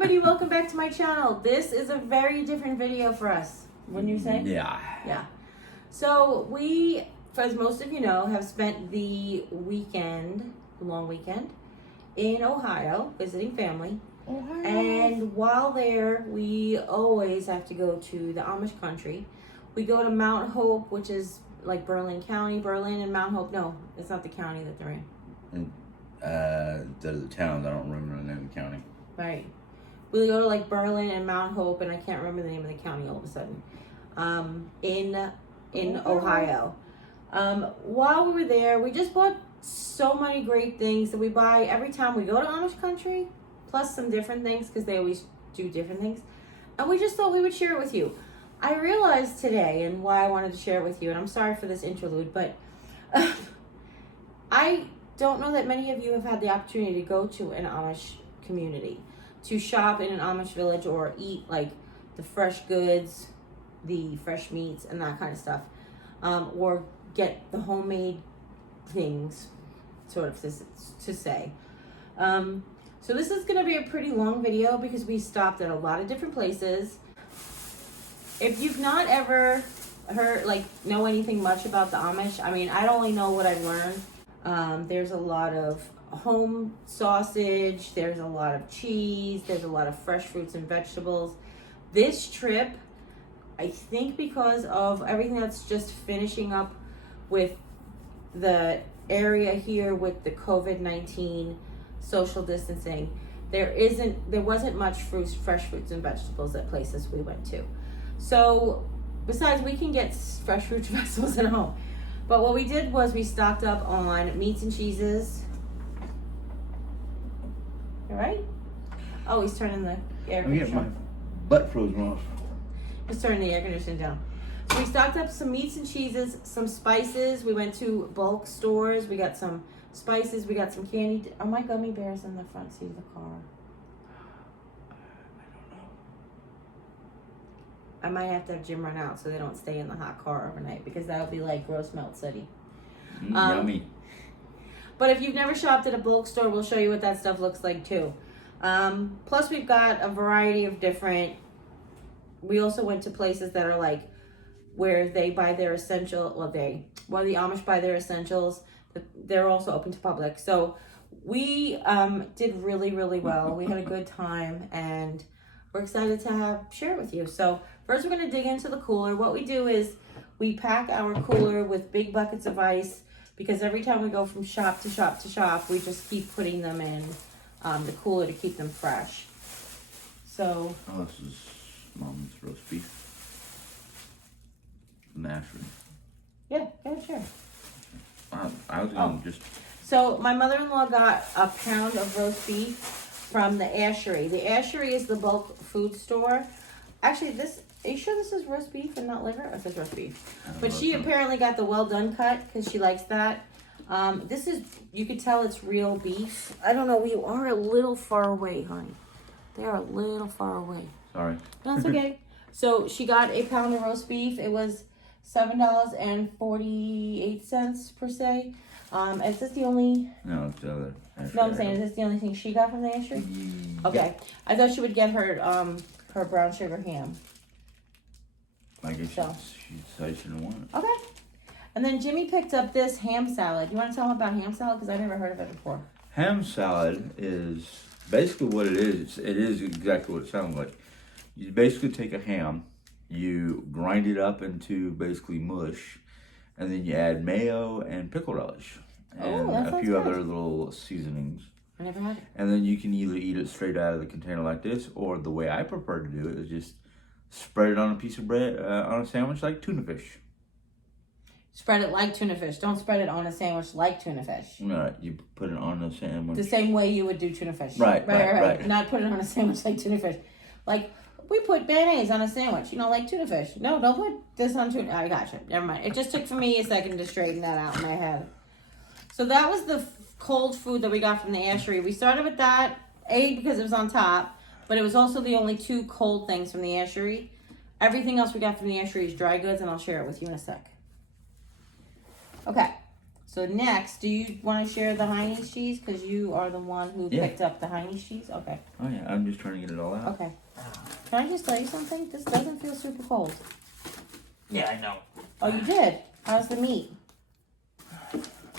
everybody, welcome back to my channel. This is a very different video for us, wouldn't you say? Yeah. So we, as most of you know, have spent the long weekend in Ohio visiting family. And while there, we always have to go to the Amish country. We go to Mount Hope, which is like Berlin County. Berlin and Mount Hope, no, it's not the county that they're in. The towns, I don't remember the name of the county. Right. We go to like Berlin and Mount Hope, and I can't remember the name of the county all of a sudden. In Ohio. While we were there, we just bought so many great things that we buy every time we go to Amish country, plus some different things because they always do different things. And we just thought we would share it with you. I realized today, and why I wanted to share it with you, and I'm sorry for this interlude, but I don't know that many of you have had the opportunity to go to an Amish community, to shop in an Amish village or eat like the fresh goods, the fresh meats and that kind of stuff, or get the homemade things, sort of to say. So this is going to be a pretty long video because we stopped at a lot of different places. If you've not ever heard, know anything much about the Amish, I mean, I only know what I've learned. There's a lot of home sausage, there's a lot of cheese, there's a lot of fresh fruits and vegetables. This trip, I think because of everything that's just finishing up with the area here with the COVID-19 social distancing, there wasn't much fresh fruits and vegetables at places we went to. So besides, we can get fresh fruits and vegetables at home. But what we did was we stocked up on meats and cheeses. All right? Oh, he's turning the air conditioner. I'm getting my butt frozen off. Just turning the air conditioner down. So we stocked up some meats and cheeses, some spices. We went to bulk stores. We got some spices. We got some candy. Are my gummy bears in the front seat of the car? I might have to have Jim run out so they don't stay in the hot car overnight, because that would be like gross melt city. Yummy. But if you've never shopped at a bulk store, we'll show you what that stuff looks like too. Plus we've got a variety of different, we also went to places that are like where they buy their the Amish buy their essentials, but they're also open to public. So we did really, really well. We had a good time and we're excited to share it with you. So first we're going to dig into the cooler. What we do is we pack our cooler with big buckets of ice, because every time we go from shop to shop to shop, we just keep putting them in the cooler to keep them fresh. So. Oh, this is Mom's roast beef. Mashed. Yeah, sure. I was going to just. So my mother-in-law got a pound of roast beef from the Ashery. The Ashery is the bulk food store. Actually, are you sure this is roast beef and not liver? Or it says roast beef. But she apparently got the well done cut because she likes that. This is, you could tell it's real beef. I don't know, we are a little far away, honey. They're a little far away. Sorry. That's okay. So she got a pound of roast beef. It was $7.48 per se. Is this the only? No, it's the other. No, I'm saying, is this the only thing she got from the Ashery? Okay. I thought she would get her her brown sugar ham. I guess she decided she didn't want it. Okay. And then Jimmy picked up this ham salad. You want to tell him about ham salad? Because I've never heard of it before. Ham salad is basically what it is. It is exactly what it sounds like. You basically take a ham, you grind it up into basically mush, and then you add mayo and pickle relish. And a few other little seasonings. I never had it. And then you can either eat it straight out of the container like this, or the way I prefer to do it is just spread it on a piece of bread, on a sandwich like tuna fish. Spread it like tuna fish. Don't spread it on a sandwich like tuna fish. No, you put it on a sandwich. The same way you would do tuna fish. Right. Not put it on a sandwich like tuna fish. Like, we put mayonnaise on a sandwich, like tuna fish. No, don't put this on tuna. I gotcha. Never mind. It just took for me a second to straighten that out in my head. So that was the cold food that we got from the Ashery. We started with that, because it was on top, but it was also the only two cold things from the Ashery. Everything else we got from the Ashery is dry goods, and I'll share it with you in a sec. Okay, So next, do you want to share the Heine's cheese? Because you are the one who picked up the Heine's cheese. Okay. Oh yeah, I'm just trying to get it all out. Okay. Can I just tell you something? This doesn't feel super cold. Yeah, I know. Oh, you did? How's the meat?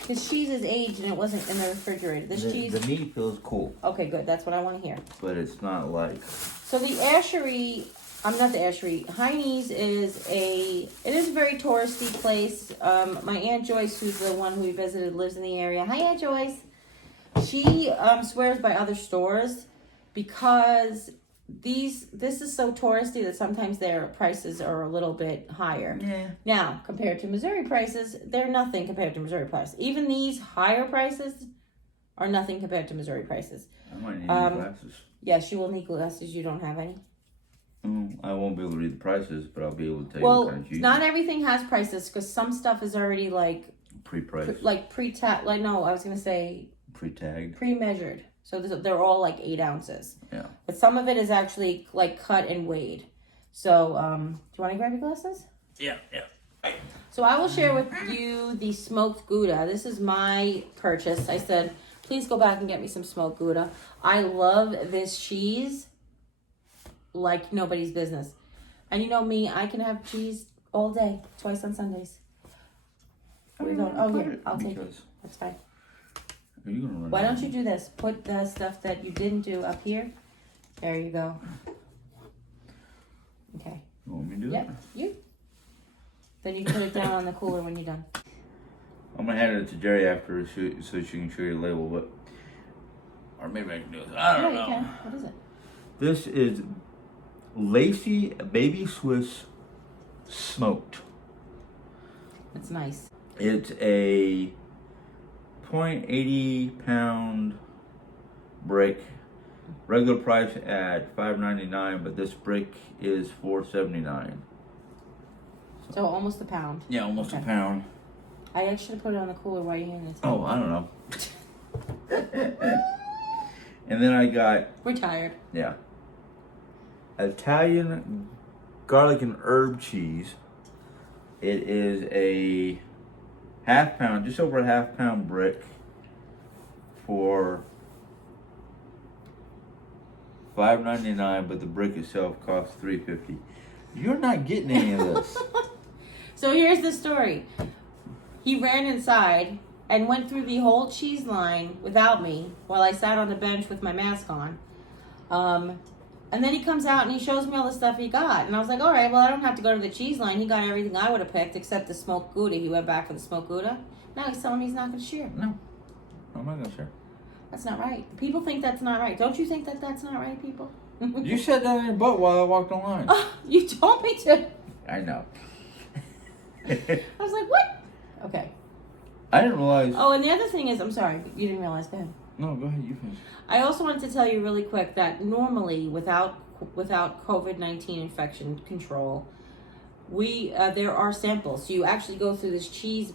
This cheese is aged and it wasn't in the refrigerator. This cheese... The meat feels cool. Okay, good. That's what I want to hear. But it's not like... So the Ashery... I'm not the Ashery. Heine's is a very touristy place. My Aunt Joyce, who's the one who we visited, lives in the area. Hi, Aunt Joyce. She swears by other stores because this is so touristy that sometimes their prices are a little bit higher. Yeah. Now, compared to Missouri prices, they're nothing compared to Missouri prices. Even these higher prices are nothing compared to Missouri prices. I might need new glasses. Yes, you will need glasses. You don't have any. I won't be able to read the prices, but I'll be able to tell you what kind of cheese. Not everything has prices because some stuff is already like pre-priced. Pre-tagged. Pre-measured. So they're all like 8 ounces. Yeah. But some of it is actually like cut and weighed. So, do you want to grab your glasses? Yeah. So I will share with you the smoked Gouda. This is my purchase. I said, please go back and get me some smoked Gouda. I love this cheese like nobody's business. And you know me, I can have cheese all day, twice on Sundays. Where are you going? Oh, yeah, I'll take it. That's fine. Are you gonna run? Why don't you do this? Put the stuff that you didn't do up here. There you go. Okay. You want me to do it? Yep, you. Then you can put it down on the cooler when you're done. I'm gonna hand it to Jerry after so she can show you the label, but or maybe I can do it. I don't know. You can. What is it? This is Lacy Baby Swiss Smoked. It's nice. It's a 0.80 pound brick. Regular price at $5.99, but this brick is $4.79. So almost a pound. Yeah, almost a pound. I actually put it on the cooler while you're in it. Oh, I don't know. And then I got... We're tired. Yeah. Italian garlic and herb cheese. It is a half pound, just over a half pound brick for $5.99, but the brick itself costs $3.50. You're not getting any of this. So here's the story. He ran inside and went through the whole cheese line without me while I sat on the bench with my mask on. And then he comes out and he shows me all the stuff he got. And I was like, all right, well, I don't have to go to the cheese line. He got everything I would have picked except the smoked Gouda. He went back for the smoked Gouda. Now he's telling me he's not going to share. No, I'm not going to share. That's not right. People think that's not right. Don't you think that that's not right, people? You said that in your butt while I walked the line. Oh, you told me to. I know. I was like, what? Okay. I didn't realize. Oh, and the other thing is, I'm sorry, you didn't realize. Go ahead. No, go ahead. You finish. I also wanted to tell you really quick that normally, without COVID-19 infection control, there are samples. So you actually go through this cheese,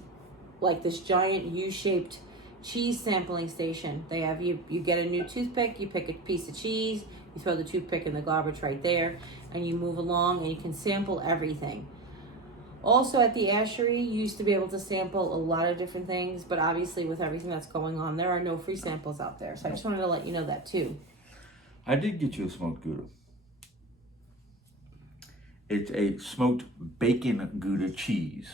like this giant U-shaped cheese sampling station. They have you get a new toothpick, you pick a piece of cheese, you throw the toothpick in the garbage right there, and you move along and you can sample everything. Also at the Ashery, you used to be able to sample a lot of different things, but obviously with everything that's going on, there are no free samples out there. So I just wanted to let you know that too. I did get you a smoked Gouda. It's a smoked bacon Gouda cheese.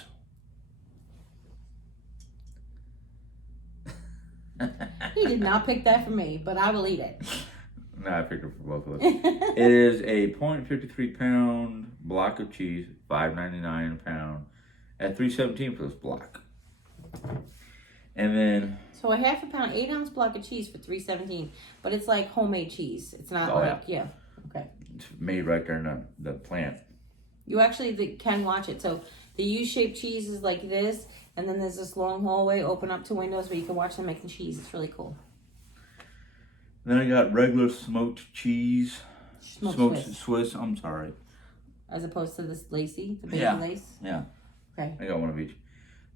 He did not pick that for me, but I will eat it. No, I picked it for both of us. It is a 0.53 pound block of cheese, $5.99 a pound, at $3.17 for this block. And then... So a half a pound, 8 ounce block of cheese for $3.17, but it's like homemade cheese. It's not okay. It's made right there in the plant. You actually can watch it. So the U-shaped cheese is like this, and then there's this long hallway open up to windows where you can watch them make the cheese. It's really cool. Then I got regular smoked cheese. Smoked Swiss, I'm sorry. As opposed to this lacy, the bacon lace? Yeah. Okay. I got one of each.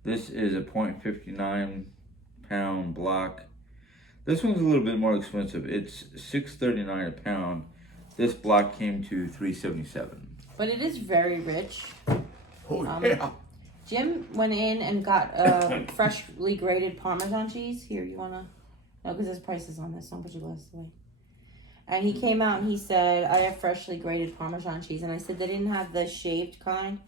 This is a 0.59 pound block. This one's a little bit more expensive. It's $6.39 a pound. This block came to $3.77. But it is very rich. Oh, yeah. Jim went in and got freshly grated Parmesan cheese. Here, you wanna? No, because there's prices on this. Don't put your glasses away. And he came out and he said, I have freshly grated Parmesan cheese. And I said, they didn't have the shaved kind.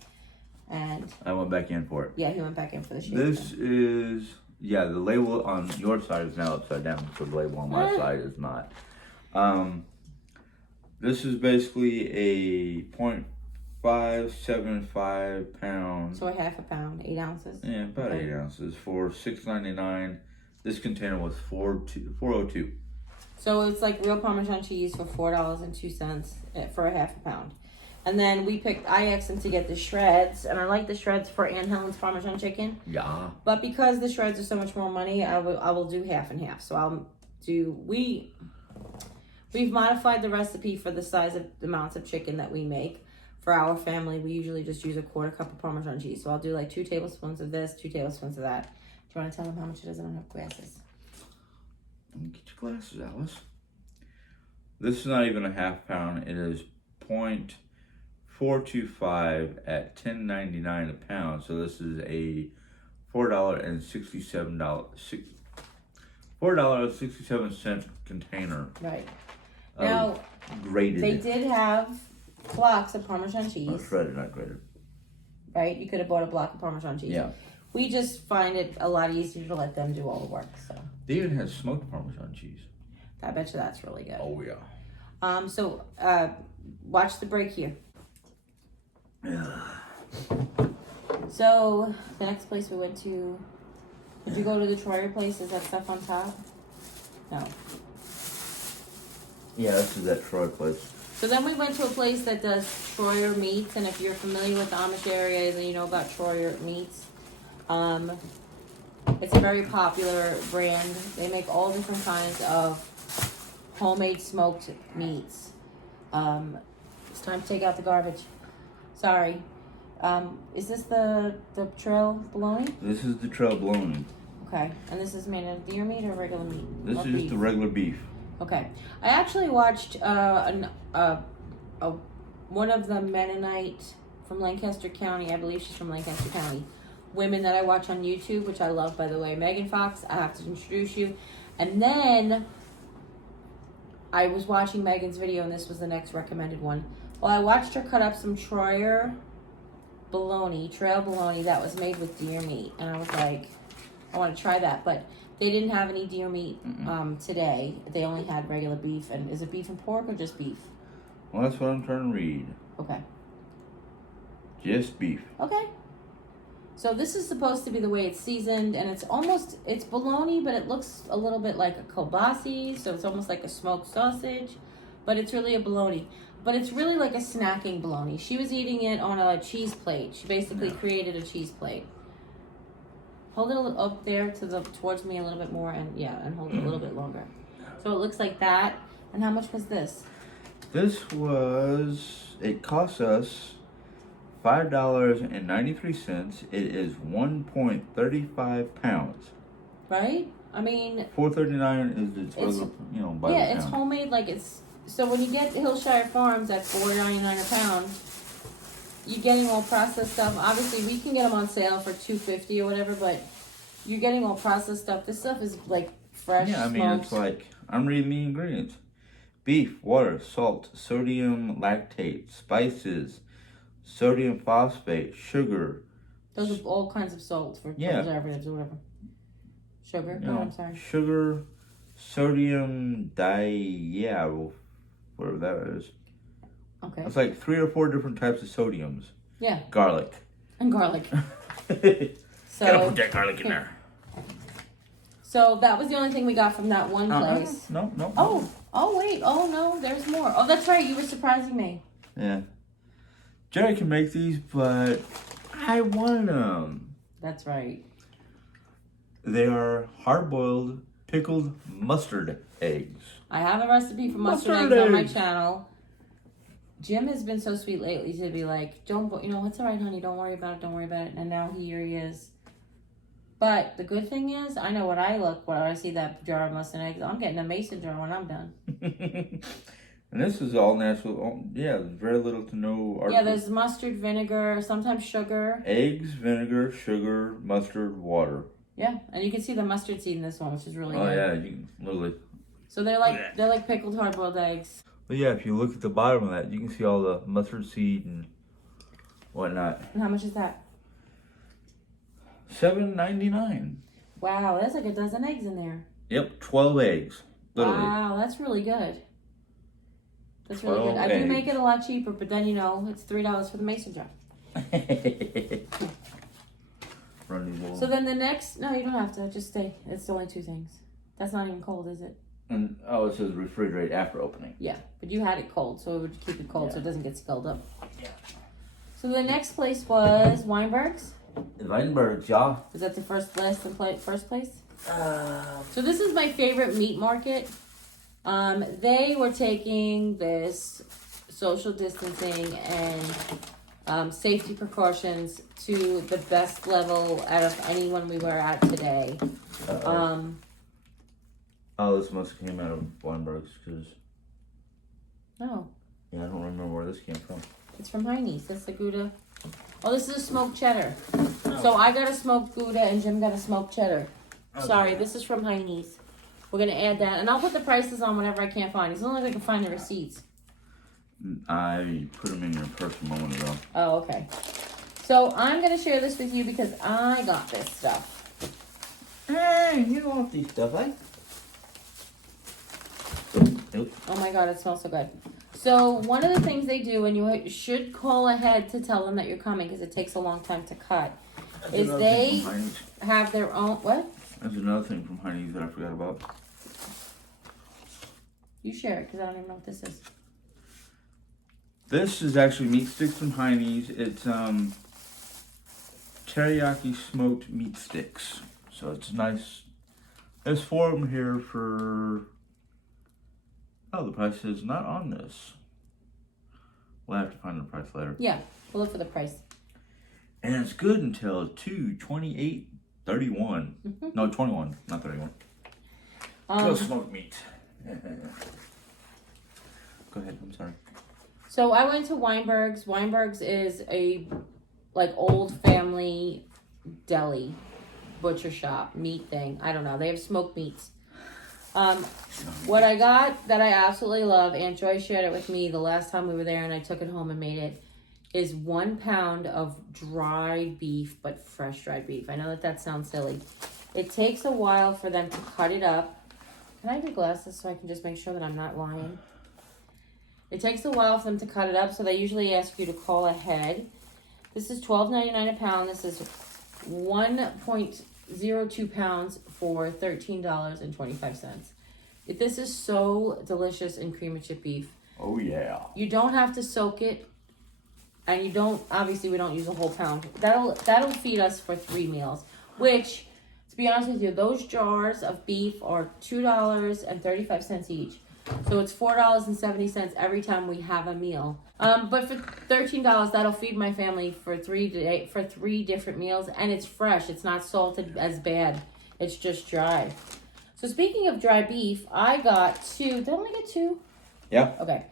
And I went back in for it. yeah, he went back in for the shaved This kind. is, yeah, the label on your side is now upside down, so the label on my side is not. This is basically a 0.575 pound. So a half a pound, 8 ounces. Yeah, about Okay. 8 ounces for $6.99. This container was $4.02. So it's like real Parmesan cheese for $4.02 for a half a pound. And then I asked him to get the shreds, and I like the shreds for Aunt Helen's Parmesan chicken. Yeah. But because the shreds are so much more money, I will do half and half. So we've modified the recipe for the size of the amounts of chicken that we make. For our family, we usually just use a 1/4 cup of Parmesan cheese. So I'll do like 2 tablespoons of this, 2 tablespoons of that. Do you want to tell them how much it is? I don't have glasses. Get your glasses, Alice. This is not even a half pound. It is 0.425 at $10.99 a pound. So this is a $4.67 container. Right. Now, grated. they did have blocks of Parmesan cheese. Shredded, not grated. Right? You could have bought a block of Parmesan cheese. Yeah. We just find it a lot easier to let them do all the work. So They even had smoked Parmesan cheese. I bet you that's really good. Oh, yeah. So watch the break here. So the next place we went to, did you go to the Troyer place? Is that stuff on top? No. Yeah, this is that Troy place. So then we went to a place that does Troyer meats, and if you're familiar with the Amish area, then you know about Troyer meats. It's a very popular brand. They make all different kinds of homemade smoked meats. It's time to take out the garbage. Sorry. Is this the trail bologna? This is the trail bologna. Okay. And this is made of deer meat or regular meat? This Or is beef? the regular beef. Okay. I actually watched one of the Mennonite from Lancaster County. I believe she's from Lancaster County. Women that I watch on YouTube, which I love, by the way. Megan Fox, I have to introduce you. And then I was watching Megan's video, and this was the next recommended one. Well, I watched her cut up some Troyer bologna, trail bologna that was made with deer meat. And I was like, I want to try that. But they didn't have any deer meat today. They only had regular beef. And is it beef and pork or just beef? Well, that's what I'm trying to read. Okay. Just beef. Okay. So this is supposed to be the way it's seasoned, and it's bologna, but it looks a little bit like a kielbasa, so it's almost like a smoked sausage, but it's really a bologna. But it's really like a snacking bologna. She was eating it on a cheese plate. She basically created a cheese plate. Hold it up there towards me a little bit more, and hold it a little bit longer. So it looks like that. And how much was this? It cost us $5.93. It is 1.35 pounds. Right? I mean, $4.39 is the regular, by the it's pound. homemade. So when you get Hillshire Farms at $4.99 a pound, you're getting all processed stuff. Obviously, we can get them on sale for $2.50 or whatever, but you're getting all processed stuff. This stuff is like fresh. Yeah, I mean, smoked. it's like, I'm reading the ingredients. Beef, water, salt, sodium lactate, spices, sodium phosphate, sugar. Those are all kinds of salts for preservatives or whatever. Sugar? I'm sorry. Sugar, sodium whatever that is. Okay. It's like 3 or 4 different types of sodiums. Yeah. Garlic. And garlic. Gotta put that garlic in there. So that was the only thing we got from that one place. No. Oh wait. Oh no, there's more. Oh, that's right. You were surprising me. Yeah. Jerry can make these, but I wanted them. That's right. They are hard-boiled pickled mustard eggs. I have a recipe for mustard eggs on my channel. Jim has been so sweet lately to be like, it's all right, honey, don't worry about it. And now here he is. But the good thing is, I know when I see that jar of mustard eggs, I'm getting a mason jar when I'm done. And this is all natural. Yeah, very little to no Yeah, there's mustard, vinegar, sometimes sugar. Eggs, vinegar, sugar, mustard, water. Yeah, and you can see the mustard seed in this one, which is really good. Oh yeah, you can literally. So they're like pickled hard-boiled eggs. But yeah, if you look at the bottom of that, you can see all the mustard seed and whatnot. And how much is that? $7.99. Wow, that's like a dozen eggs in there. Yep, 12 eggs. Literally. Wow, that's really good. That's really good. I do make it a lot cheaper, but then it's $3 for the mason jar. So then the next, no, you don't have to. Just stay. It's only 2 things. That's not even cold, is it? And it says refrigerate after opening. Yeah, but you had it cold, so it would keep it cold so it doesn't get scalded up. Yeah. So the next place was Weinberg's. Weinberg's, yeah. Was that the first place? So this is my favorite meat market. They were taking this social distancing and safety precautions to the best level out of anyone we were at today. This must have came out of Weinberg's because. No. Yeah, I don't remember where this came from. It's from Heine's. That's the Gouda. Oh, this is a smoked cheddar. Oh. So I got a smoked Gouda and Jim got a smoked cheddar. Okay. Sorry, this is from Heine's. We're going to add that. And I'll put the prices on whenever I can't find it. As long as I can find the receipts. I put them in your purse a moment ago. Oh, okay. So I'm going to share this with you because I got this stuff. Hey, you want these stuff, eh? Nope. Oh my God, it smells so good. So one of the things they do, and you should call ahead to tell them that you're coming because it takes a long time to cut, is they have their own, what? There's another thing from Heine's that I forgot about. You share it because I don't even know what this is. This is actually meat sticks from Heine's. It's teriyaki smoked meat sticks. So it's nice. There's 4 of them here for... Oh, the price is not on this. We'll have to find the price later. Yeah, we'll look for the price. And it's good until 2/28/31. Mm-hmm. No, 21, not 31. Smoked meat. Go ahead, I'm sorry. So I went to Weinberg's. Weinberg's is a old family deli, butcher shop, meat thing. I don't know. They have smoked meats. What I got that I absolutely love, Aunt Joy shared it with me the last time we were there and I took it home and made it, is 1 pound of dry beef, but fresh dried beef. I know that sounds silly. It takes a while for them to cut it up. Can I have your glasses so I can just make sure that I'm not lying? It takes a while for them to cut it up, so they usually ask you to call ahead. This is $12.99 a pound. This is 1.02 pounds for $13.25. This is so delicious in cream and chip beef. Oh yeah. You don't have to soak it, and you don't. Obviously, we don't use a whole pound. That'll feed us for 3 meals. Which, to be honest with you, those jars of beef are $2.35 each. So it's $4.70 every time we have a meal. But for $13, that'll feed my family for 3 different meals, and it's fresh. It's not salted as bad. It's just dry. So speaking of dry beef, I got 2. Did I only get 2? Yeah. Okay.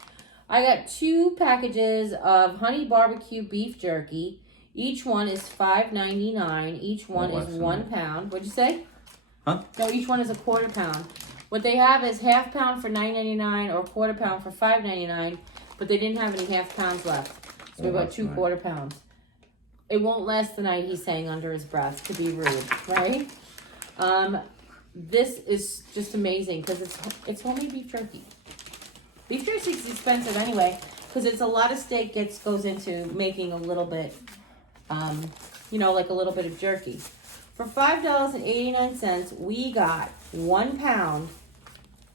I got 2 packages of honey barbecue beef jerky. Each one is $5.99. Each one is 1 pound. What'd you say? Huh? No, each one is a 1/4 pound. What they have is half pound for $9.99 or 1/4 pound for $5.99, but they didn't have any half pounds left. So we got 2 1/4 pounds. It won't last the night, he's saying under his breath, to be rude, right? This is just amazing because it's homemade beef jerky. Beef jerky is expensive anyway because it's a lot of steak goes into making a little bit, like a little bit of jerky. For $5.89, we got 1 pound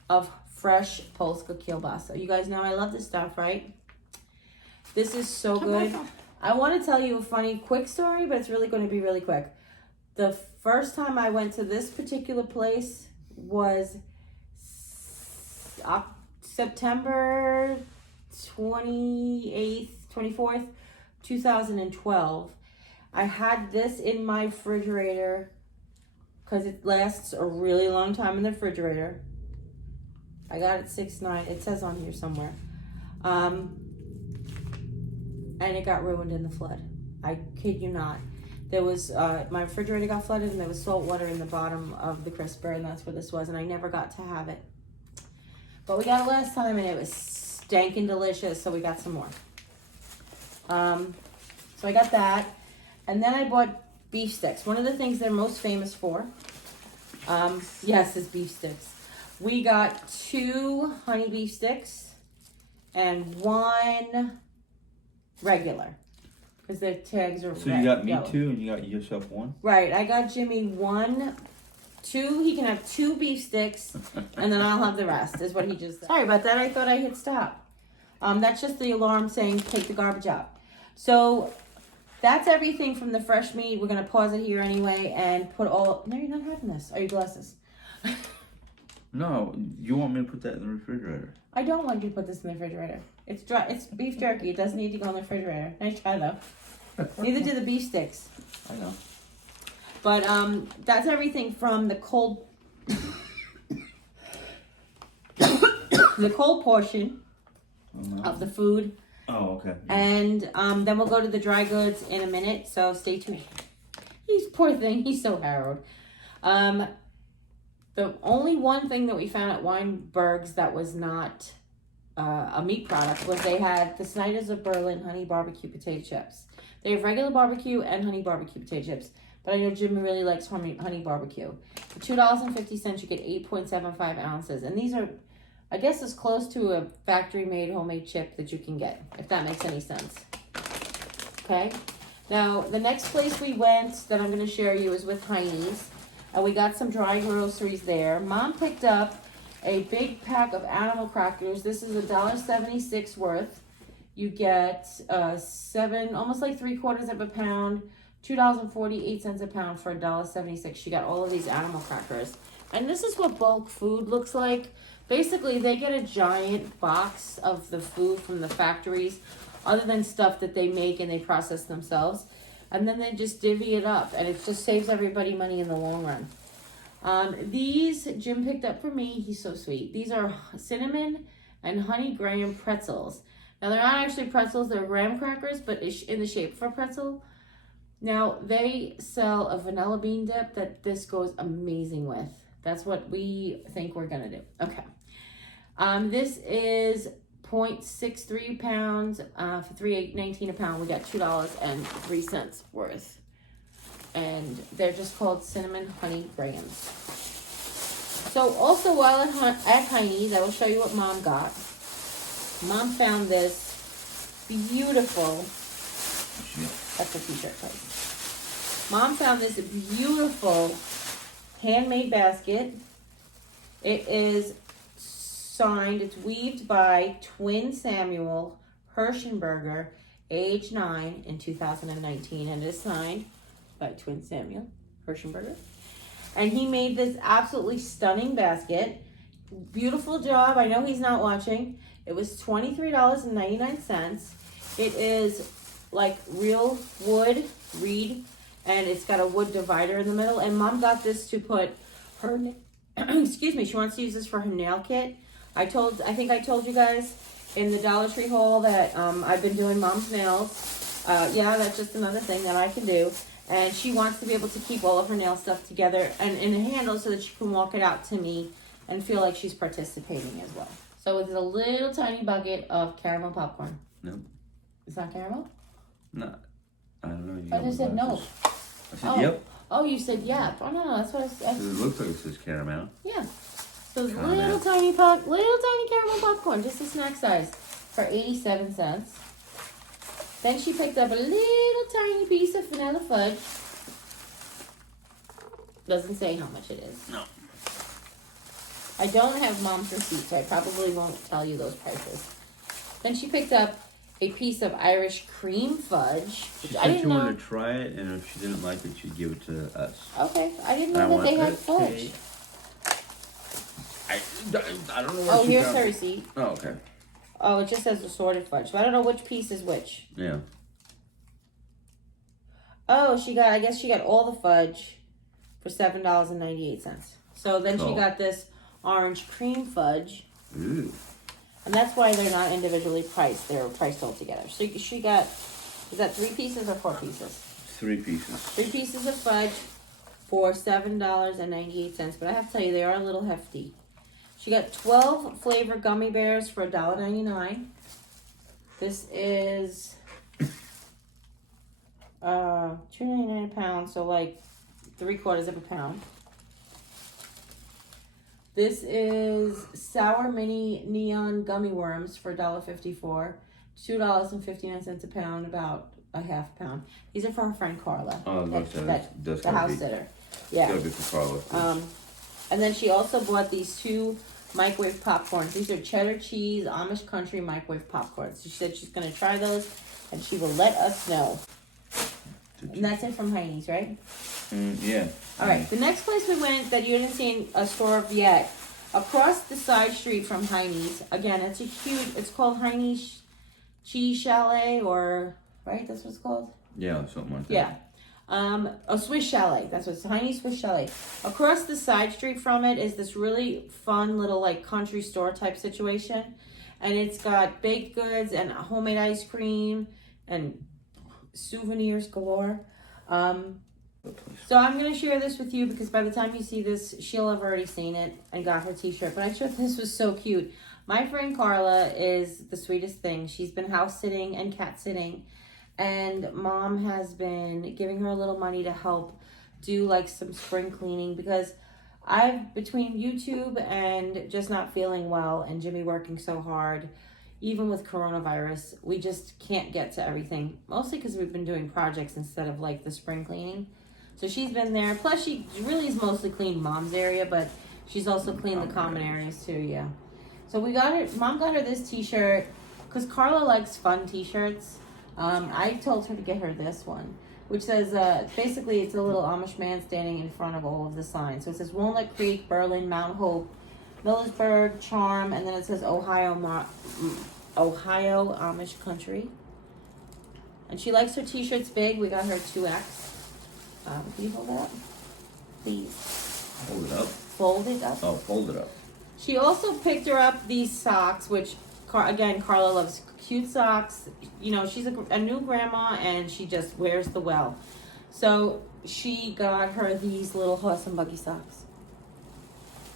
of fresh Polska kielbasa. You guys know I love this stuff, right? This is so good. I want to tell you a funny, quick story, but it's really going to be really quick. The first time I went to this particular place was September 28th, 24th, 2012. I had this in my refrigerator because it lasts a really long time in the refrigerator. I got it 6/9. It says on here somewhere. And it got ruined in the flood. I kid you not. There was, my refrigerator got flooded and there was salt water in the bottom of the crisper, and that's where this was, and I never got to have it. But we got it last time and it was stankin' delicious, so we got some more. So I got that. And then I bought beef sticks. One of the things they're most famous for, yes, is beef sticks. We got 2 honey beef sticks and 1 regular, because their tags are So red, you got me yellow. 2 and you got yourself 1? Right, I got Jimmy 2, he can have 2 beef sticks, and then I'll have the rest, is what he just said. Sorry about that, I thought I hit stop. That's just the alarm saying take the garbage out. So that's everything from the fresh meat. We're gonna pause it here anyway and put all, no, you're not having this. Are your glasses? No, you want me to put that in the refrigerator? I don't want you to put this in the refrigerator. It's dry. It's beef jerky. It doesn't need to go in the refrigerator. Nice try though. Neither do the beef sticks. I know. But that's everything from the cold, the cold portion of the food. Oh, okay. And then we'll go to the dry goods in a minute. So stay tuned. He's poor thing. He's so harrowed. The only one thing that we found at Weinberg's that was not a meat product was they had the Snyder's of Berlin honey barbecue potato chips. They have regular barbecue and honey barbecue potato chips, but I know Jimmy really likes honey barbecue. For $2.50, you get 8.75 ounces, and these are, I guess, as close to a factory-made homemade chip that you can get, if that makes any sense. Okay. Now the next place we went that I'm going to share you is with Heine's. And we got some dry groceries there. Mom picked up a big pack of animal crackers. This is $1.76 worth. You get 7, almost like 3/4 of a pound, $2.48 a pound for $1.76. She got all of these animal crackers. And this is what bulk food looks like. Basically, they get a giant box of the food from the factories, other than stuff that they make and they process themselves. And then they just divvy it up, and it just saves everybody money in the long run. These Jim picked up for me. He's so sweet. These are cinnamon and honey graham pretzels. Now, they're not actually pretzels. They're graham crackers, but in the shape of a pretzel. Now, they sell a vanilla bean dip that this goes amazing with. That's what we think we're going to do. Okay. This is 0.63 pounds for $3.19 a pound. We got $2.03 worth, and they're just called cinnamon honey grahams. So also while at Heine's, I will show you what Mom got. Mom found this beautiful. That's a t-shirt price. Mom found this beautiful handmade basket. It is signed, it's weaved by twin Samuel Hirschenberger, age 9 in 2019, and it is signed by twin Samuel Hirschenberger. And he made this absolutely stunning basket. Beautiful job. I know he's not watching. It was $23.99. It is like real wood, reed, and it's got a wood divider in the middle. And Mom got this to put her, excuse me, she wants to use this for her nail kit. I think I told you guys in the Dollar Tree haul that I've been doing Mom's nails. Yeah, that's just another thing that I can do. And she wants to be able to keep all of her nail stuff together and in a handle so that she can walk it out to me and feel like she's participating as well. So it's a little tiny bucket of caramel popcorn. No. It's not caramel? No. I don't know. You I just said no. I said yep. Oh, you said yep. Oh, no, that's what I said. It looks like it says caramel. Yeah. So it's little tiny caramel popcorn, just a snack size, for 87 cents. Then she picked up a little tiny piece of vanilla fudge. Doesn't say how much it is. No. I don't have Mom's receipt, so I probably won't tell you those prices. Then she picked up a piece of Irish cream fudge. She said she wanted to try it, and if she didn't like it, she'd give it to us. Okay, I didn't know that they had fudge. I don't know what Oh, here's her receipt. Oh, okay. Oh, it just says assorted fudge, but I don't know which piece is which. Yeah. Oh, I guess she got all the fudge for $7.98. So then she got this orange cream fudge. Ooh. And that's why they're not individually priced. They're priced all together. So she got, is that 3 pieces or 4 pieces? 3 pieces. 3 pieces of fudge for $7.98. But I have to tell you, they are a little hefty. She got 12 flavor gummy bears for $1.99. This is $2.99 a pound, so like 3/4 of a pound. This is sour mini neon gummy worms for $1.54. $2.59 a pound, about a half pound. These are for our friend Carla. Oh, that's the house sitter. Yeah. Gotta be for Carla. And then she also bought these 2 microwave popcorns. These are cheddar cheese Amish country microwave popcorns. She said she's gonna try those, and she will let us know. And that's it from Heine's, right? Yeah. All right. The next place we went that you didn't see in a store of yet, across the side street from Heine's. Again, it's a huge. It's called Heine's Cheese Chalet, or right? That's what it's called. Yeah, something like that. Yeah. A Swiss Chalet. That's what it's Heine's Swiss Chalet. Across the side street from it is this really fun little like country store type situation, and it's got baked goods and homemade ice cream and souvenirs galore. So I'm going to share this with you because by the time you see this, she'll have already seen it and got her t-shirt. But I thought this was so cute. My friend Carla is the sweetest thing. She's been house sitting and cat sitting. And Mom has been giving her a little money to help do like some spring cleaning. Because between YouTube and just not feeling well and Jimmy working so hard, even with coronavirus, we just can't get to everything. Mostly because we've been doing projects instead of like the spring cleaning. So she's been there. Plus, she really is mostly cleaned Mom's area, but she's also cleaned the common areas too, yeah. So Mom got her this t-shirt because Carla likes fun t-shirts. I told her to get her this one, which says, basically it's a little Amish man standing in front of all of the signs. So it says Walnut Creek, Berlin, Mount Hope, Millersburg, Charm, and then it says Ohio Amish Country. And she likes her t-shirts big. We got her 2X. Can you hold it up? Please. Hold it up. Fold it up. Oh, fold it up. She also picked her up these socks, which, again, Carla loves cute socks. You know, she's a new grandma, and she just wears the well. So she got her these little horse and buggy socks.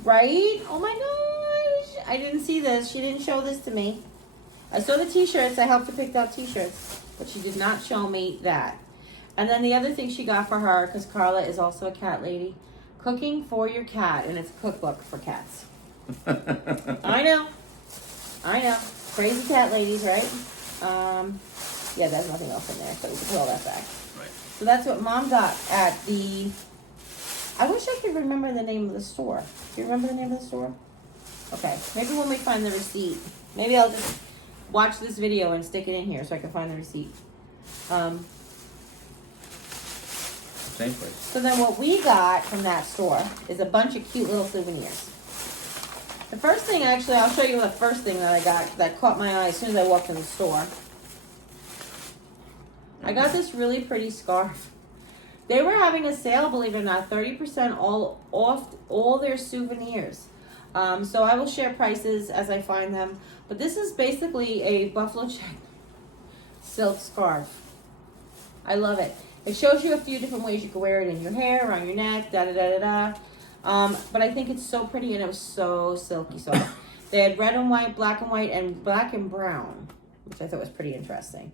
Right? Oh my gosh. I didn't see this. She didn't show this to me. I saw the t-shirts. I helped her pick out t-shirts. But she did not show me that. And then the other thing she got for her, because Carla is also a cat lady, Cooking for Your Cat. And it's a cookbook for cats. I know. Crazy cat ladies, right? Yeah, there's nothing else in there. So we can put all that back. Right. So that's what Mom got at the... I wish I could remember the name of the store. Do you remember the name of the store? Okay. Maybe when we find the receipt. Maybe I'll just watch this video and stick it in here so I can find the receipt. Same place. So then what we got from that store is a bunch of cute little souvenirs. The first thing, actually, I'll show you the first thing that I got that caught my eye as soon as I walked in the store. I got this really pretty scarf. They were having a sale, believe it or not, 30% off all their souvenirs. So I will share prices as I find them. But this is basically a buffalo check silk scarf. I love it. It shows you a few different ways you can wear it in your hair, around your neck, da-da-da-da-da. But I think it's so pretty and it was so silky soft. They had red and white, and black and brown, which I thought was pretty interesting.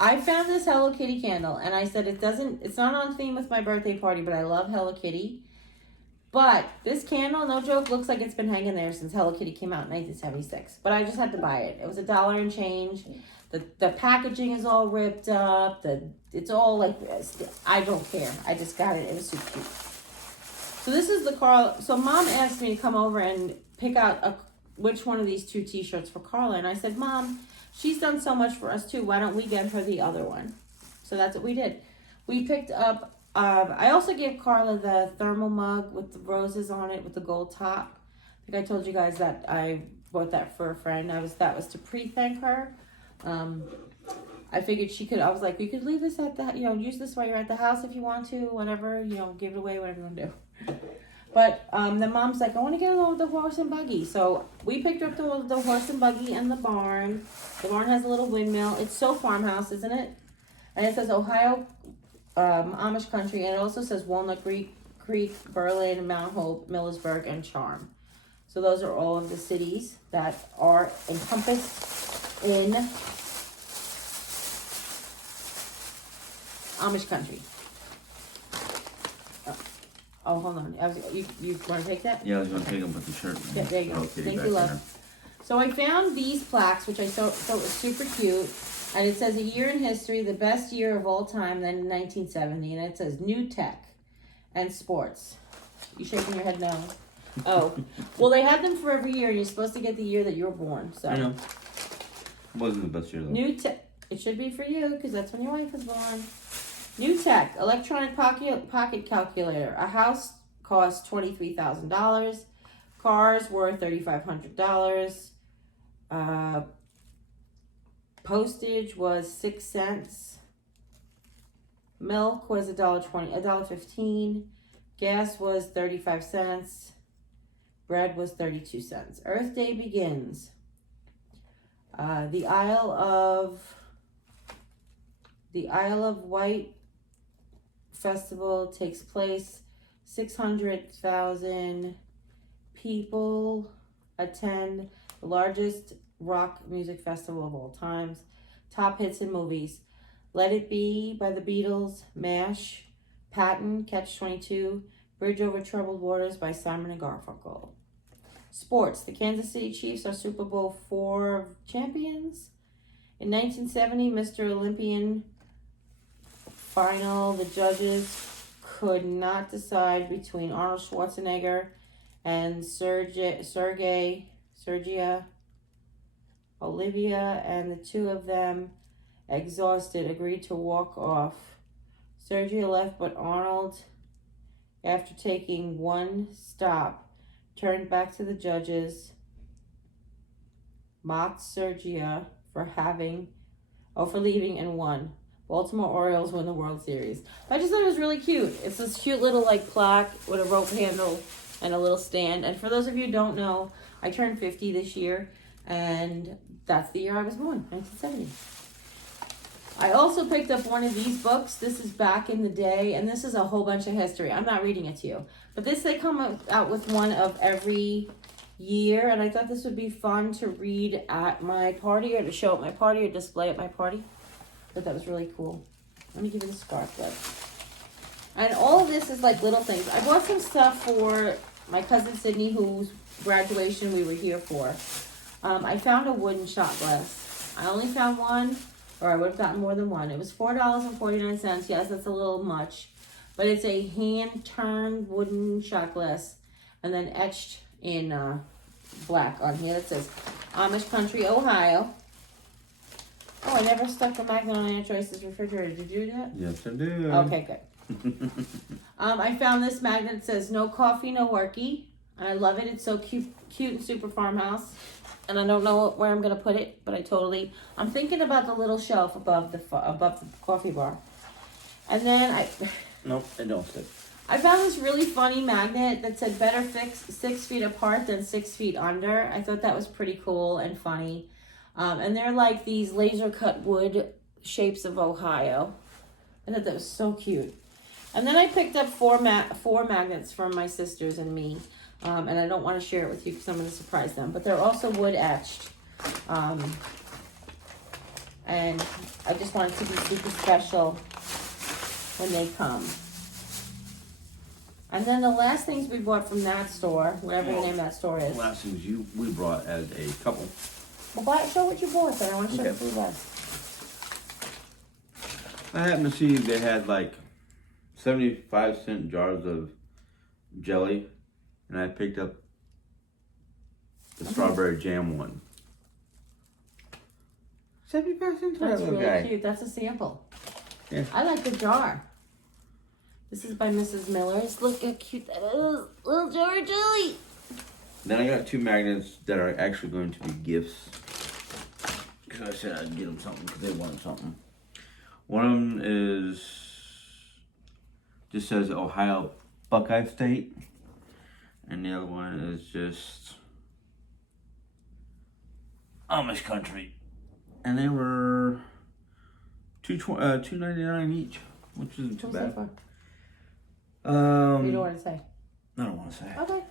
I found this Hello Kitty candle and I said it's not on theme with my birthday party, but I love Hello Kitty. But this candle, no joke, looks like it's been hanging there since Hello Kitty came out in 1976. But I just had to buy it. It was $1 and change. The packaging is all ripped up. It's all like this. I don't care. I just got it. It was super cute. So this is the Carla. So Mom asked me to come over and pick out which one of these 2 t-shirts for Carla. And I said, Mom, she's done so much for us too. Why don't we get her the other one? So that's what we did. We picked up, I also gave Carla the thermal mug with the roses on it with the gold top. I think I told you guys that I bought that for a friend. That was to pre-thank her. I figured I was like, you could leave this use this while you're at the house if you want to, whatever, give it away, whatever you want to do. But the mom's like, I want to get along with the horse and buggy. So we picked up the horse and buggy and the barn. The barn has a little windmill. It's so farmhouse, isn't it? And it says Ohio Amish country, and it also says Walnut Creek, Berlin, Mount Hope, Millersburg, and Charm. So those are all of the cities that are encompassed in Amish country. Oh, hold on. You want to take that? Yeah, I was going to take them with the shirt. Yeah, there you go. Thank you, love. So I found these plaques, which I thought was super cute. And it says a year in history, the best year of all time, then in 1970. And it says new tech and sports. You shaking your head no? Oh. Well, they had them for every year, and you're supposed to get the year that you were born. So. I know. Wasn't the best year, though. New tech. It should be for you, because that's when your wife was born. New tech. Electronic pocket calculator. A house cost $23,000. Cars were $3,500. Postage was 6 cents. Milk was $1.15. Gas was 35 cents. Bread was 32 cents. Earth Day begins. The Isle of Wight festival takes place. 600,000 people attend the largest rock music festival of all times. Top hits in movies: Let It Be by the Beatles, MASH, Patton, Catch-22, Bridge Over Troubled Waters by Simon and Garfunkel. Sports: the Kansas City Chiefs are Super Bowl IV champions. In 1970, Mr. Olympian final, the judges could not decide between Arnold Schwarzenegger and Sergei Olivia, and the two of them, exhausted, agreed to walk off. Sergio left, but Arnold, after taking one stop, turned back to the judges, mocked Sergio for leaving, and won. Baltimore Orioles win the World Series. I just thought it was really cute. It's this cute little plaque with a rope handle and a little stand. And for those of you who don't know, I turned 50 this year, and that's the year I was born, 1970. I also picked up one of these books. This is back in the day, and this is a whole bunch of history. I'm not reading it to you. But they come out with one of every year, and I thought this would be fun to read at my party, or to show at my party, or display at my party. I thought that was really cool. Let me give you the scarf, though. And all of this is little things. I bought some stuff for my cousin Sydney, whose graduation we were here for. I found a wooden shot glass. I only found one, or I would have gotten more than one. It was $4.49. Yes, that's a little much. But it's a hand-turned wooden shot glass, and then etched in black on here. It says Amish Country, Ohio. Oh, I never stuck the magnet on Aunt Joyce's refrigerator. Did you do that? Yes, I do. Okay, good. I found this magnet that says no coffee, no worky. And I love it. It's so cute and super farmhouse. And I don't know where I'm going to put it, but I'm thinking about the little shelf above the coffee bar. And then Nope, it don't fit. I found this really funny magnet that said better 6 feet apart than 6 feet under. I thought that was pretty cool and funny. And they're like these laser cut wood shapes of Ohio. I thought that was so cute. And then I picked up four magnets from my sisters and me. And I don't want to share it with you because I'm going to surprise them. But they're also wood etched. And I just want it to be super special when they come. And then the last things we bought from that store, whatever the name of that store is. Last things we brought as a couple. Well, show what you bought then. I want to show Okay. what you bought. I happened to see they had 75-cent jars of jelly, and I picked up the strawberry jam one. 75 cents. That's really cute. That's a sample. Yeah. I like the jar. This is by Mrs. Miller's. Look how cute that is. Little jar of jelly. Then I got two magnets that are actually going to be gifts. Because I said I'd get them something because they wanted something. One of them just says Ohio Buckeye State. And the other one is just Amish country. And they were $2.99 each, which isn't too bad. You don't want to say? I don't want to say. Okay.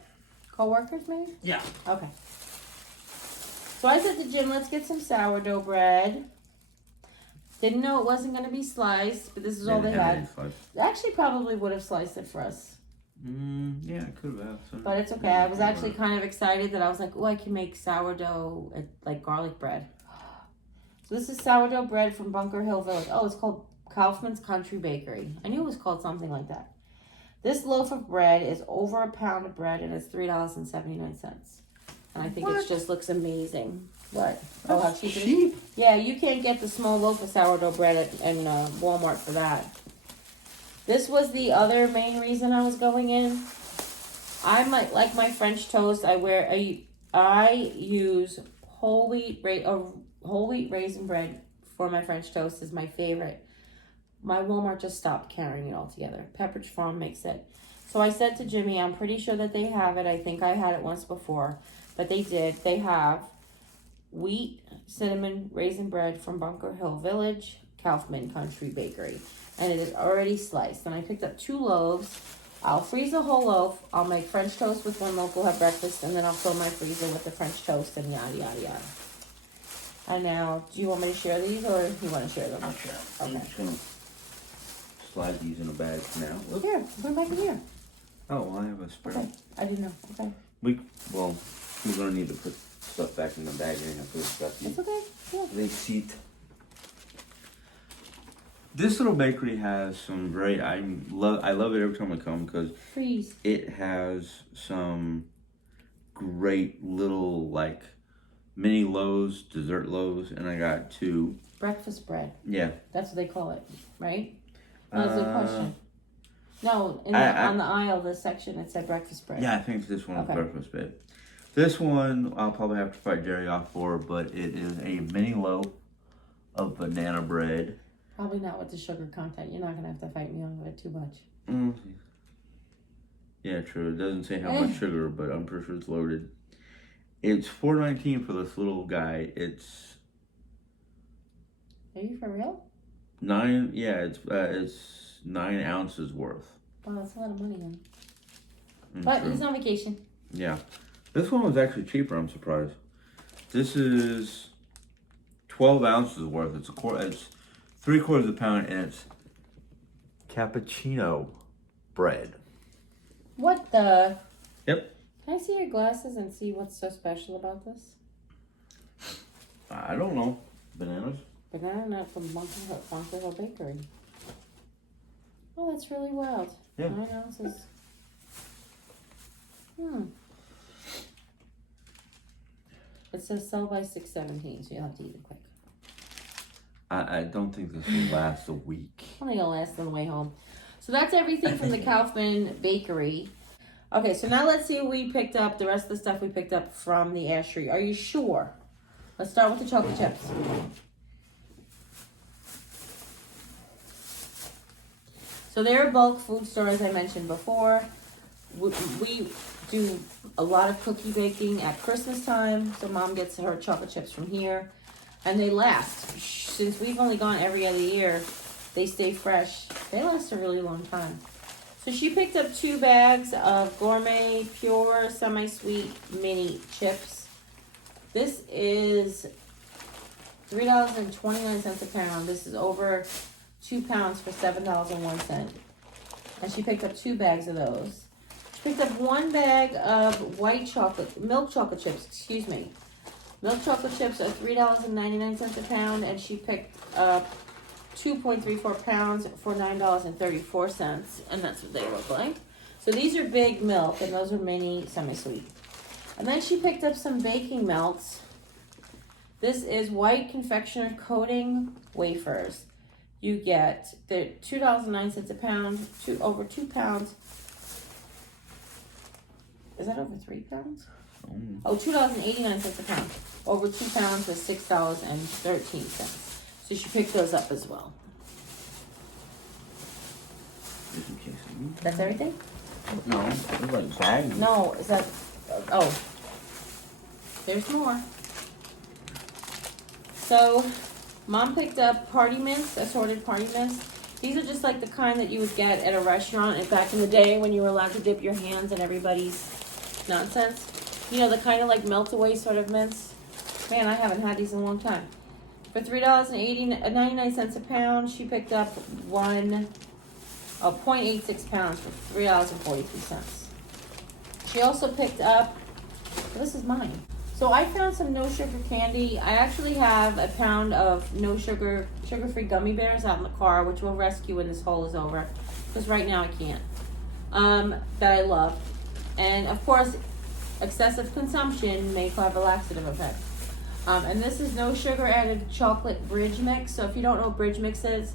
Co-workers maybe? Yeah. Okay. So I said to Jim, let's get some sourdough bread. Didn't know it wasn't going to be sliced, but this is all they had. They actually probably would have sliced it for us. Yeah, I could have. But it's okay. I was actually kind of excited that I was like, oh, I can make sourdough, like garlic bread. So this is sourdough bread from Bunker Hill Village. Oh, it's called Kaufman's Country Bakery. I knew it was called something like that. This loaf of bread is over a pound of bread, and it's $3.79. And I think it just looks amazing. What? Oh, how cheap it is? Yeah, you can't get the small loaf of sourdough bread in Walmart for that. This was the other main reason I was going in. I might like my French toast. I use whole wheat raisin bread for my French toast is my favorite. My Walmart just stopped carrying it altogether. Pepperidge Farm makes it. So I said to Jimmy, I'm pretty sure that they have it. I think I had it once before, but they did. They have wheat cinnamon raisin bread from Bunker Hill Village, Kaufman Country Bakery. And it is already sliced. And I picked up 2 loaves. I'll freeze a whole loaf. I'll make French toast with one loaf. We'll have breakfast. And then I'll fill my freezer with the French toast and yada, yada, yada. And now, do you want me to share these or you want to share them? I'll share. Okay. I'm just going to slide these in a bag now. Look here. Put them back in here. Oh, well, I have a spare. Okay. I didn't know. Okay. We're going to need to put stuff back in the bag anyhow. It's okay. Yeah. They seat. This little bakery has some very, I love it every time I come because it has some great little like mini loaves, dessert loaves, and I got 2. Breakfast bread. Yeah. That's what they call it, right? That's the question. No, on the aisle, the section, it said breakfast bread. Yeah, I think this one is breakfast bread. This one, I'll probably have to fight Jerry off for, but it is a mini loaf of banana bread. Probably not with the sugar content. You're not going to have to fight me on it too much. Yeah, true. It doesn't say how much sugar, but I'm pretty sure it's loaded. It's $4.19 for this little guy. It's... Are you for real? 9, yeah, it's 9 ounces worth. Wow, that's a lot of money then. But he's on vacation. Yeah. This one was actually cheaper, I'm surprised. This is 12 ounces worth. It's 3/4 of a pound, and it's cappuccino bread. What the? Yep. Can I see your glasses and see what's so special about this? I don't know. Bananas? Banana nut from Bunker Hill Bakery. Oh, that's really wild. Yeah. 9 ounces. It says sell by 6/17, so you'll have to eat it quick. I don't think this will last a week. I think it'll last on the way home. So that's everything from the Kaufman Bakery. Okay, so now let's see what we picked up, the rest of the stuff we picked up from the Ashery. Are you sure? Let's start with the chocolate chips. So they're a bulk food store, as I mentioned before. We do a lot of cookie baking at Christmas time, so Mom gets her chocolate chips from here. And they last. Since we've only gone every other year, they stay fresh. They last a really long time. So she picked up 2 bags of gourmet, pure, semi-sweet mini chips. This is $3.29 a pound. This is over 2 pounds for $7.01. And she picked up 2 bags of those. She picked up 1 bag of milk chocolate chips, Milk chocolate chips are $3.99 a pound, and she picked up 2.34 pounds for $9.34, and that's what they look like. So these are big milk, and those are mini semi-sweet. And then she picked up some baking melts. This is white confectioner coating wafers. You get, they're $2.09 a pound, over 2 pounds. Is that over 3 pounds? Oh, $2.89 a pound. Over 2 pounds is $6.13. So she picked those up as well. That's everything? No, it's like bags. No, is that, oh. There's more. So, Mom picked up party mints, assorted party mints. These are just like the kind that you would get at a restaurant and back in the day when you were allowed to dip your hands in everybody's nonsense. You know, the kind of like melt away sort of mints. Man, I haven't had these in a long time. For $3.99 a pound, she picked up 0.86 pounds for $3.43. She also picked up, this is mine. So I found some no sugar candy. I actually have a pound of no sugar, sugar-free gummy bears out in the car, which we'll rescue when this haul is over. Because right now I can't. That I love. And of course, excessive consumption may have a laxative effect. And this is no sugar added chocolate bridge mix. So if you don't know what bridge mix is,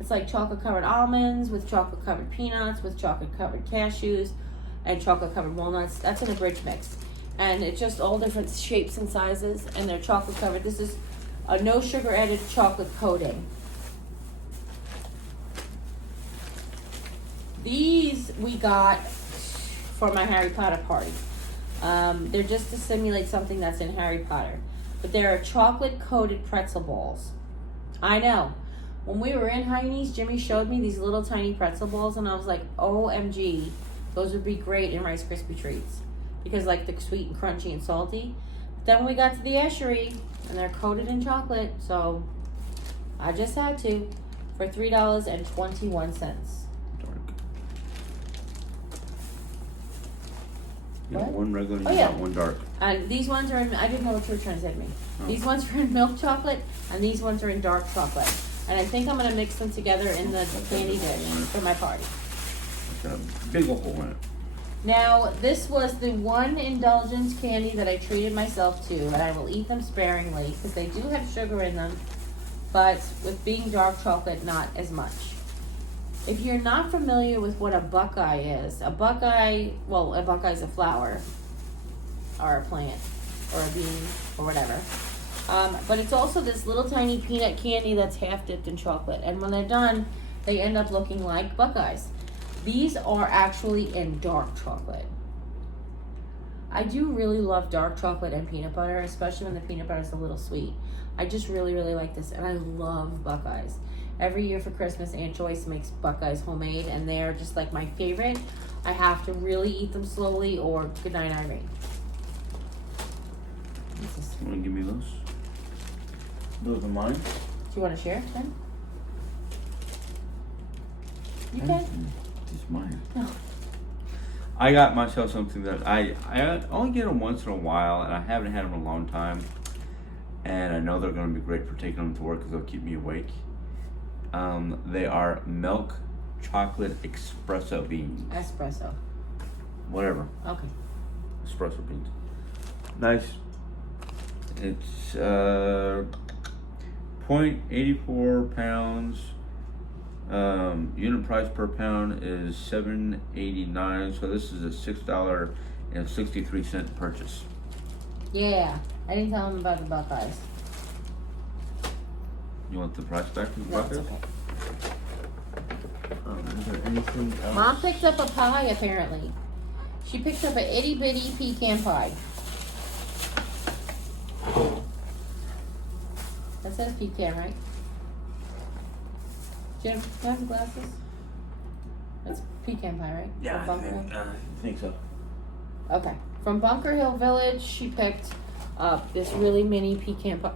it's like chocolate covered almonds with chocolate covered peanuts with chocolate covered cashews and chocolate covered walnuts. That's in a bridge mix. And it's just all different shapes and sizes, and they're chocolate covered. This is a no sugar added chocolate coating. These we got for my Harry Potter party. They're just to simulate something that's in Harry Potter. But they're chocolate coated pretzel balls. I know. When we were in Heine's, Jimmy showed me these little tiny pretzel balls, and I was like, OMG, those would be great in Rice Krispie treats. Because like the sweet and crunchy and salty. But then when we got to the Eschery, and they're coated in chocolate, so I just had to for $3.21. Dark. You What? got one regular and Oh, you yeah. got one dark. And these ones are in, I didn't know what you were trying to say to me. Oh. These ones are in milk chocolate, and these ones are in dark chocolate. And I think I'm going to mix them together in the candy dish for my party. Got a big old hole in it. Now, this was the one indulgence candy that I treated myself to, and I will eat them sparingly because they do have sugar in them, but with being dark chocolate, not as much. If you're not familiar with what a buckeye is, a buckeye is a flower, or a plant, or a bean, or whatever. But it's also this little tiny peanut candy that's half dipped in chocolate, and when they're done, they end up looking like buckeyes. These are actually in dark chocolate. I do really love dark chocolate and peanut butter, especially when the peanut butter is a little sweet. I just really, really like this, and I love Buckeyes. Every year for Christmas, Aunt Joyce makes Buckeyes homemade, and they're just like my favorite. I have to really eat them slowly, or good night, Irene. You want to give me those? Those are mine? Do you want to share, then? You can. It's mine. No. I got myself something that I only get them once in a while, and I haven't had them in a long time. And I know they're going to be great for taking them to work because they'll keep me awake. They are milk chocolate espresso beans. Espresso. Whatever. Okay. Espresso beans. Nice. It's 0.84 pounds. Unit price per pound is $7.89. So this is a $6.63 purchase. Yeah. I didn't tell him about the Buckeyes. You want the price back from the No, it's Buckeyes? okay. Is there anything else? Mom picked up a pie, apparently. She picked up an itty bitty pecan pie. That says pecan, right? Jim, do you have the glasses? That's pecan pie, right? Yeah, From Bunker Hill? I think so. Okay. From Bunker Hill Village, she picked up this really mini pecan pie.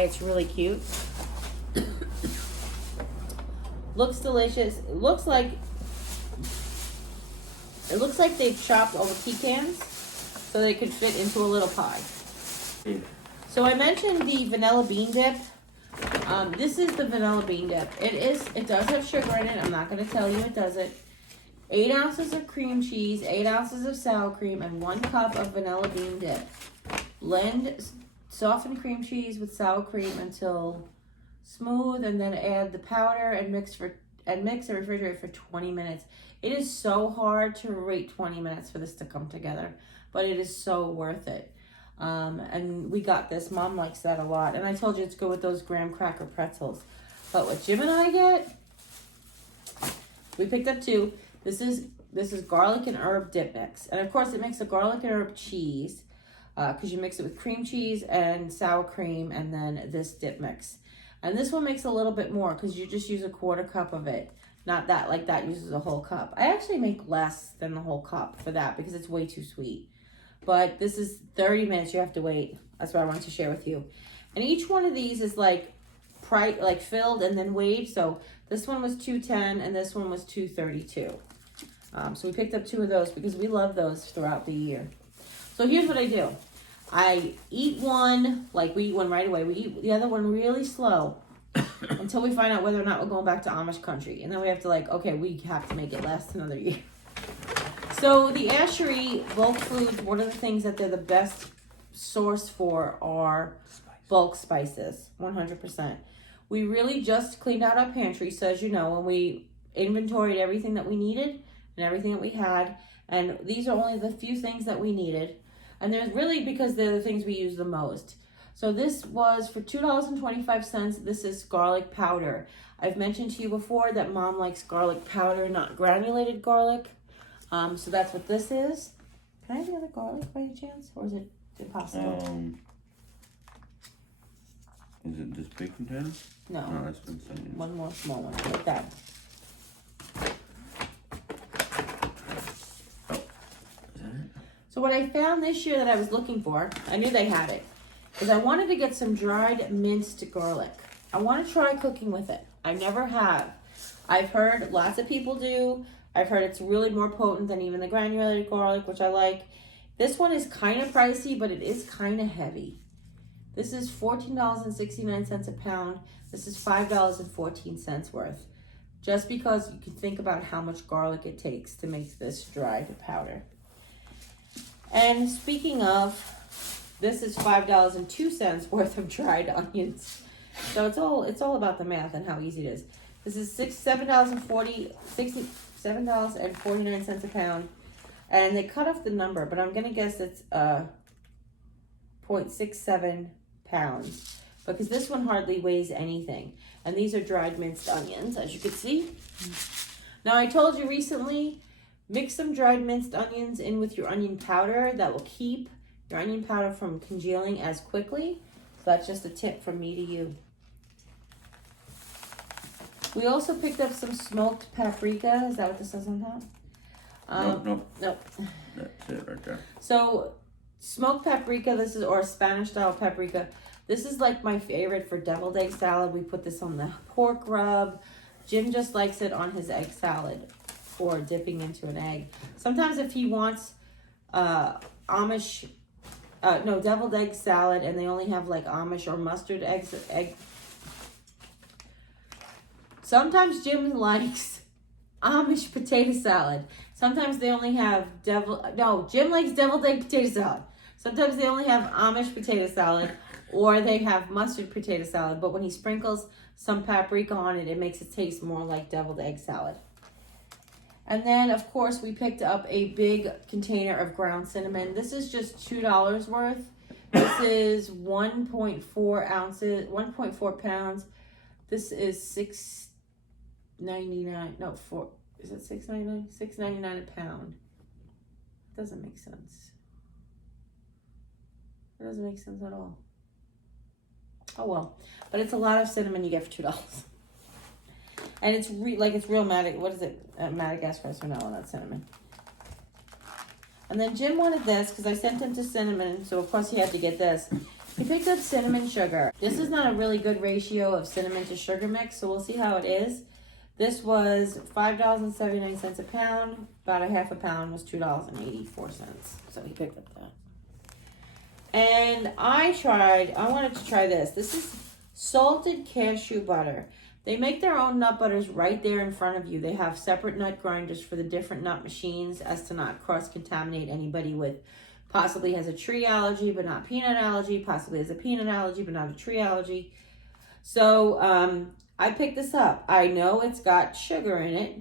It's really cute. Looks delicious. It looks like they've chopped all the pecans so they could fit into a little pie. Yeah. So I mentioned the vanilla bean dip. This is the vanilla bean dip. It does have sugar in it. I'm not going to tell you it doesn't. 8 ounces of cream cheese, 8 ounces of sour cream, and 1 cup of vanilla bean dip. Blend softened cream cheese with sour cream until smooth, and then add the powder and mix and refrigerate for 20 minutes. It is so hard to wait 20 minutes for this to come together, but it is so worth it. And we got this. Mom likes that a lot. And I told you it's good with those graham cracker pretzels. But what Jim and I get, we picked up 2. This is garlic and herb dip mix. And of course it makes a garlic and herb cheese because you mix it with cream cheese and sour cream and then this dip mix. And this one makes a little bit more because you just use a 1/4 cup of it. Not that, like that uses a whole cup. I actually make less than the whole cup for that because it's way too sweet. But this is 30 minutes you have to wait. That's what I wanted to share with you. And each one of these is like filled and then weighed. So this one was 210 and this one was 232. So we picked up 2 of those because we love those throughout the year. So here's what I do. I eat one, like we eat one right away. We eat the other one really slow until we find out whether or not we're going back to Amish country. And then we have to okay, we have to make it last another year. So the Ashery bulk foods, one of the things that they're the best source for are bulk spices, 100%. We really just cleaned out our pantry, so as you know, when we inventoried everything that we needed and everything that we had, and these are only the few things that we needed. And there's really because they're the things we use the most. So this was for $2.25. This is garlic powder. I've mentioned to you before that Mom likes garlic powder, not granulated garlic. So that's what this is. Can I have the other garlic by any chance? Or is it impossible? Is it this big container? No. No, that's been sent in. One more small one, like that. Oh, is that it? So what I found this year that I was looking for, I knew they had it, is I wanted to get some dried minced garlic. I want to try cooking with it. I never have. I've heard lots of people do. I've heard it's really more potent than even the granulated garlic, which I like. This one is kind of pricey, but it is kind of heavy. This is $14.69 a pound. This is $5.14 worth. Just because you can think about how much garlic it takes to make this dried powder. And speaking of, this is $5.02 worth of dried onions. So it's all about the math and how easy it is. This is $7.49 a pound. And they cut off the number, but I'm gonna guess it's 0.67 pounds because this one hardly weighs anything. And these are dried minced onions, as you can see. Now I told you recently, mix some dried minced onions in with your onion powder. That will keep your onion powder from congealing as quickly. So that's just a tip from me to you. We also picked up some smoked paprika. Is that what this says on top? Nope. That's it right there. So smoked paprika, this is, or Spanish style paprika. This is like my favorite for deviled egg salad. We put this on the pork rub. Jim just likes it on his egg salad or dipping into an egg. Sometimes if he wants deviled egg salad and they only have like Amish or mustard egg. Sometimes Jim likes Amish potato salad. Sometimes they only have Jim likes deviled egg potato salad. Sometimes they only have Amish potato salad or they have mustard potato salad. But when he sprinkles some paprika on it, it makes it taste more like deviled egg salad. And then, of course, we picked up a big container of ground cinnamon. This is just $2 worth. This is 1.4 ounces, 1.4 pounds. This is $6.99. No, is it $6.99? $6.99 a pound. Doesn't make sense. It doesn't make sense at all. Oh well, but it's a lot of cinnamon you get for $2. And it's it's real Madagascar vanilla, not cinnamon. And then Jim wanted this because I sent him to cinnamon, so of course he had to get this. He picked up cinnamon sugar. This is not a really good ratio of cinnamon to sugar mix, so we'll see how it is. This was $5.79 a pound. About a half a pound was $2.84. So he picked up that. And I wanted to try this. This is salted cashew butter. They make their own nut butters right there in front of you. They have separate nut grinders for the different nut machines as to not cross-contaminate anybody with possibly has a tree allergy but not peanut allergy, possibly has a peanut allergy but not a tree allergy. So I picked this up. I know it's got sugar in it.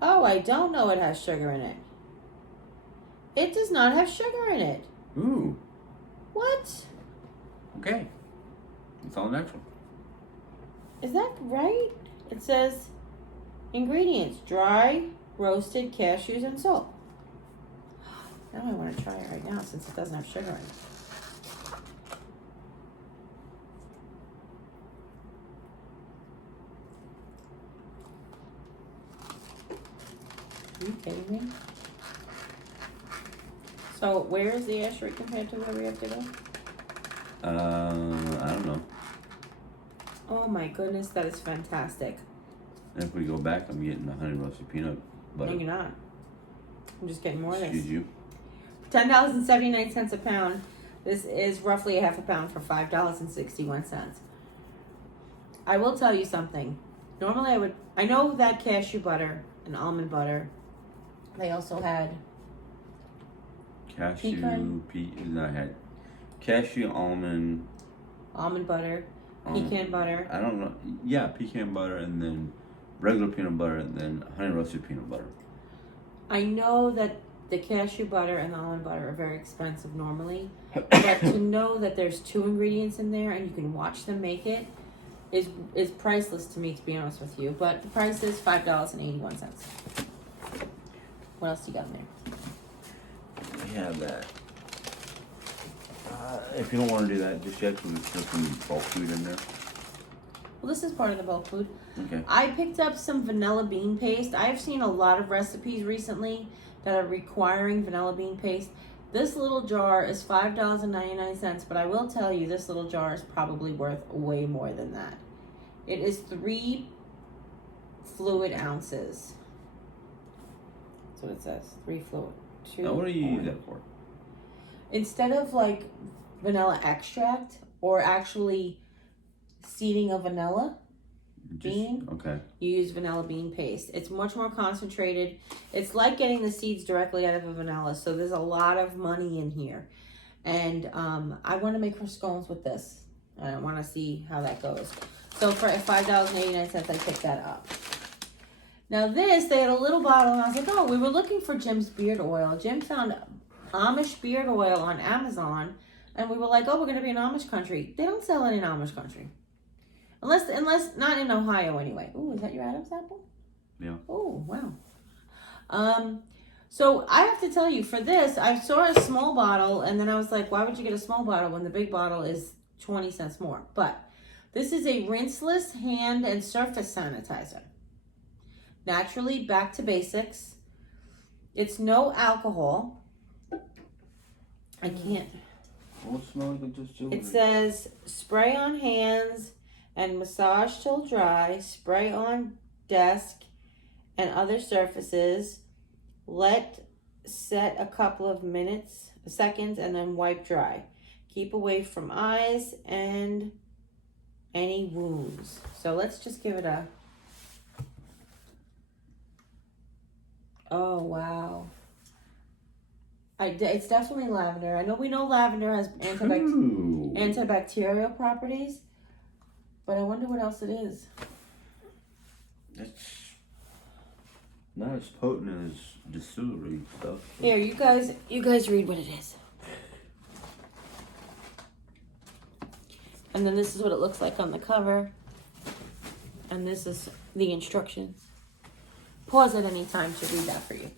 Oh, I don't know it has sugar in it. It does not have sugar in it. Ooh. What? Okay. It's all natural. Is that right? It says Ingredients: dry, roasted cashews and salt. Now I want to try it right now since it doesn't have sugar in it. Are you kidding me? So where is the asterisk compared to where we have to go? I don't know. Oh my goodness, that is fantastic. And if we go back, I'm getting the honey roasted peanut butter. No, you're not. I'm just getting more of this. Excuse you. $10.79 a pound. This is roughly a half a pound for $5.61. I will tell you something. Normally I know that cashew butter and almond butter. They also had Cashew, I had cashew, almond butter, pecan butter. I don't know. Yeah, pecan butter, and then regular peanut butter, and then honey roasted peanut butter. I know that the cashew butter and the almond butter are very expensive normally, but to know that there's 2 ingredients in there and you can watch them make it is priceless to me, to be honest with you. But the price is $5.81. What else do you got in there? We have that. If you don't want to do that just yet, we put some bulk food in there. Well, this is part of the bulk food. Okay. I picked up some vanilla bean paste. I've seen a lot of recipes recently that are requiring vanilla bean paste. This little jar is $5.99, but I will tell you this little jar is probably worth way more than that. It is 3 fluid ounces. That's what it says. 3 fluid. 2. Now, what do you use that for? Instead of like vanilla extract or actually seeding a vanilla bean, okay, you use vanilla bean paste. It's much more concentrated. It's like getting the seeds directly out of a vanilla, so there's a lot of money in here. And I want to make her scones with this. I want to see how that goes. So for $5.89, I picked that up. Now this, they had a little bottle, and I was like, oh, we were looking for Jim's beard oil. Jim found Amish beard oil on Amazon, and we were like, oh, we're going to be in Amish country. They don't sell it in Amish country. Unless not in Ohio anyway. Ooh, is that your Adam's apple? Yeah. Oh, wow. So I have to tell you, for this, I saw a small bottle, and then I was like, why would you get a small bottle when the big bottle is 20 cents more? But this is a rinseless hand and surface sanitizer. Naturally, back to basics. It's no alcohol. I can't. Well, it smells like just It says spray on hands and massage till dry. Spray on desk and other surfaces. Let set a couple of seconds, and then wipe dry. Keep away from eyes and any wounds. So let's just give it a. Oh, wow. It's definitely lavender. I know we know lavender has antibacterial properties, but I wonder what else it is. It's not as potent as distillery stuff. Here, you guys read what it is. And then this is what it looks like on the cover. And this is the instructions. Pause at any time to read that for you.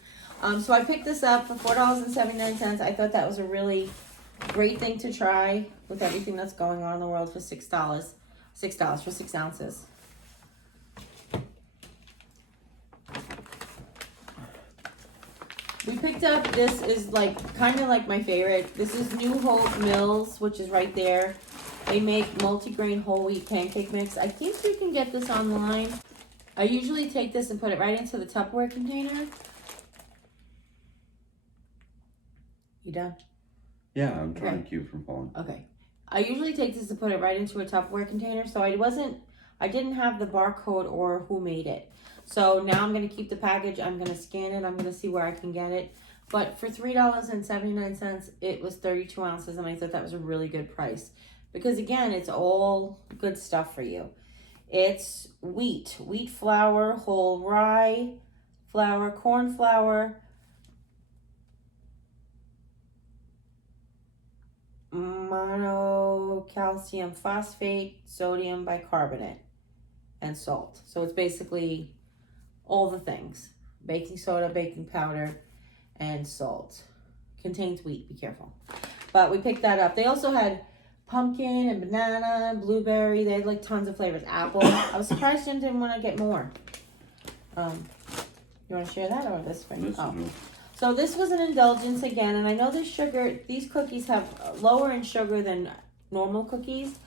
So I picked this up for $4.79. I thought that was a really great thing to try with everything that's going on in the world for $6. $6 for 6 ounces. We picked up, this is like kind of like my favorite. This is New Hope Mills, which is right there. They make multigrain whole wheat pancake mix. I think you can get this online. I usually take this and put it right into the Tupperware container. You done? Yeah, I'm trying to keep it from falling. Okay. I usually take this and put it right into a Tupperware container, so I didn't have the barcode or who made it. So now I'm going to keep the package. I'm going to scan it. I'm going to see where I can get it. But for $3.79, it was 32 ounces, and I thought that was a really good price. Because, again, it's all good stuff for you. It's wheat flour, whole rye flour, corn flour, monocalcium phosphate, sodium bicarbonate, and salt. So it's basically all the things. Baking soda, baking powder, and salt. Contains wheat, be careful. But we picked that up. They also had pumpkin and banana and blueberry. They had like tons of flavors. Apple. I was surprised Jim didn't want to get more. You want to share that or this for you? Oh. So this was an indulgence again, and I know the sugar, these cookies have lower in sugar than normal cookies,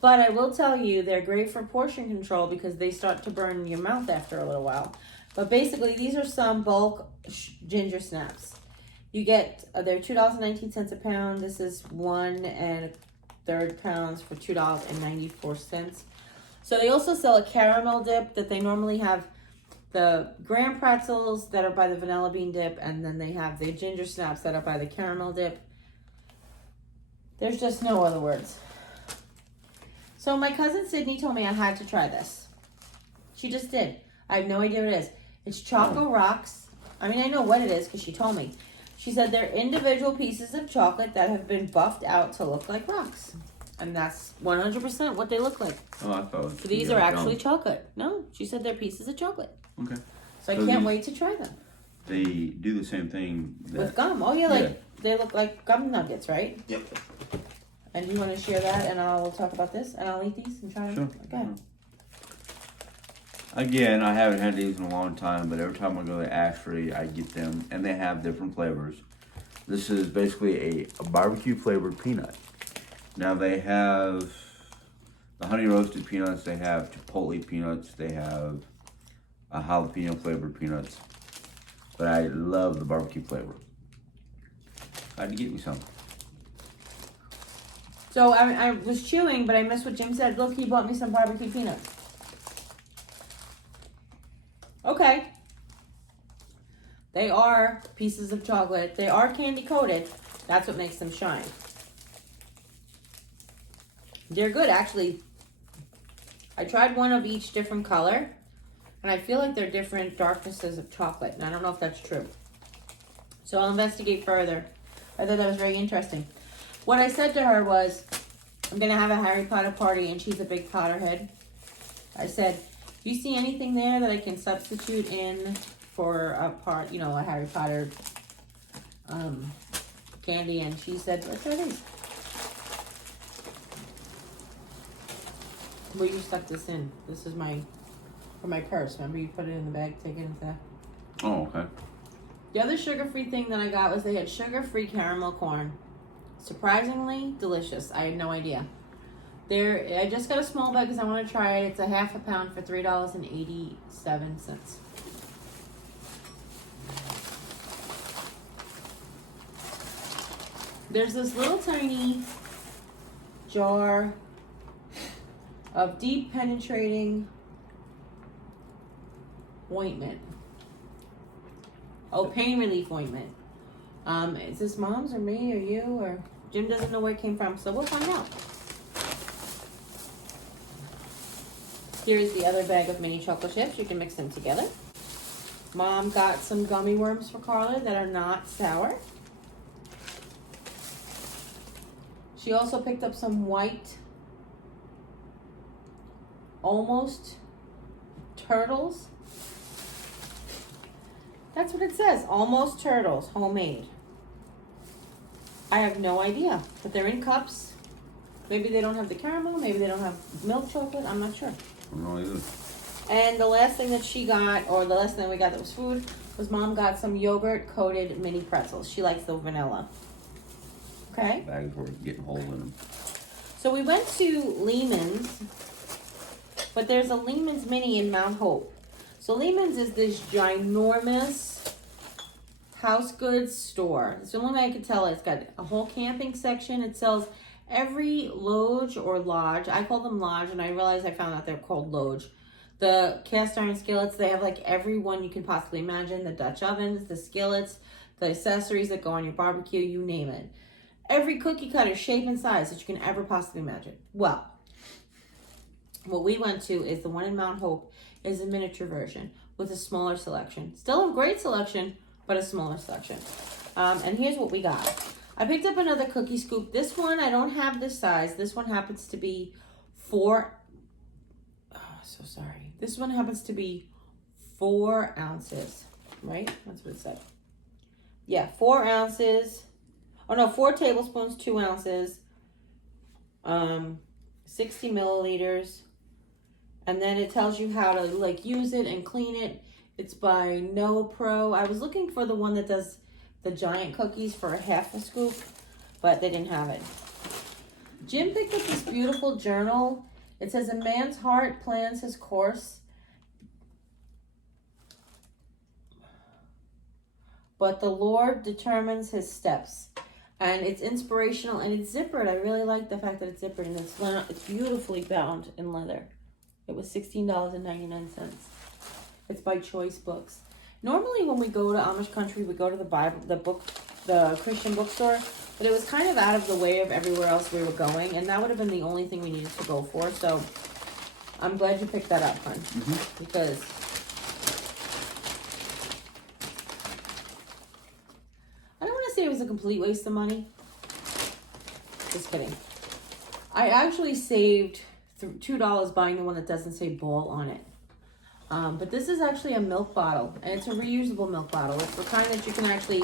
but I will tell you they're great for portion control because they start to burn in your mouth after a little while. But basically, these are some bulk ginger snaps. You get, they're $2.19 a pound. This is 1 1/3 pounds for $2.94. So they also sell a caramel dip that they normally have the graham pretzels that are by the vanilla bean dip, and then they have the ginger snaps that are by the caramel dip. There's just no other words. So my cousin Sydney told me I had to try this. She just did. I have no idea what it is. It's Choco Rocks. I mean, I know what it is because she told me. She said they're individual pieces of chocolate that have been buffed out to look like rocks. And that's 100% what they look like. Oh, I thought. So these are actually chocolate. No, she said they're pieces of chocolate. Okay. So I can't wait to try them. They do the same thing with gum. Oh yeah, they look like gum nuggets, right? Yep. And you want to share that, and I'll talk about this, and I'll eat these and try them. Sure. Okay. Again, I haven't had these in a long time, but every time I go to Ashley, I get them, and they have different flavors. This is basically a barbecue flavored peanut. Now they have the honey roasted peanuts, they have chipotle peanuts, they have a jalapeno flavored peanuts. But I love the barbecue flavor. I had to get me some. So I was chewing, but I missed what Jim said. Look, he bought me some barbecue peanuts. Okay. They are pieces of chocolate. They are candy coated. That's what makes them shine. They're good, actually. I tried one of each different color, and I feel like they're different darknesses of chocolate, and I don't know if that's true. So I'll investigate further. I thought that was very interesting. What I said to her was, I'm going to have a Harry Potter party, and she's a big Potterhead. I said, do you see anything there that I can substitute in for a Harry Potter candy? And she said, let's try these. Where you stuck this in? This is for my purse. Remember you put it in the bag, take it into that? Oh, okay. The other sugar-free thing that I got was they had sugar-free caramel corn. Surprisingly delicious. I had no idea. I just got a small bag because I want to try it. It's a half a pound for $3.87. There's this little tiny jar of deep penetrating ointment. Oh, pain relief ointment. Is this mom's or me or you or Jim doesn't know where it came from, so we'll find out. Here's the other bag of mini chocolate chips. You can mix them together. Mom got some gummy worms for Carla that are not sour. She also picked up some white, almost turtles. That's what it says, almost turtles, homemade. I have no idea, but they're in cups. Maybe they don't have the caramel, maybe they don't have milk chocolate, I'm not sure. I don't know either. And the last thing that she got, or the last thing we got that was food, was Mom got some yogurt coated mini pretzels. She likes the vanilla. Okay. Bags were getting holes in them. So we went to Lehman's, but there's a Lehman's Mini in Mount Hope. So Lehman's is this ginormous house goods store. It's the only way I could tell it. It's got a whole camping section. It sells every loge or lodge. I call them lodge, and I realized I found out they're called loge. The cast iron skillets, they have like every one you can possibly imagine. The Dutch ovens, the skillets, the accessories that go on your barbecue, you name it. Every cookie cutter, shape, and size that you can ever possibly imagine. Well, what we went to is the one in Mount Hope is a miniature version with a smaller selection. Still a great selection, but a smaller selection. And here's what we got. I picked up another cookie scoop. This one, I don't have this size. This one happens to be This one happens to be 4 ounces, right? That's what it said. Yeah, 4 ounces. Oh no, 4 tablespoons, 2 ounces. 60 milliliters. And then it tells you how to like use it and clean it. It's by No Pro. I was looking for the one that does the giant cookies for a half a scoop, but they didn't have it. Jim picked up this beautiful journal. It says, a man's heart plans his course, but the Lord determines his steps. And it's inspirational and it's zippered. I really like the fact that it's zippered and it's beautifully bound in leather. It was $16.99. It's by Choice Books. Normally when we go to Amish country, we go to the Christian bookstore, but it was kind of out of the way of everywhere else we were going, and that would have been the only thing we needed to go for. So I'm glad you picked that up, hon, because I don't want to say it was a complete waste of money. Just kidding. I actually saved $2 buying the one that doesn't say ball on it. But this is actually a milk bottle, and it's a reusable milk bottle. It's the kind that you can actually,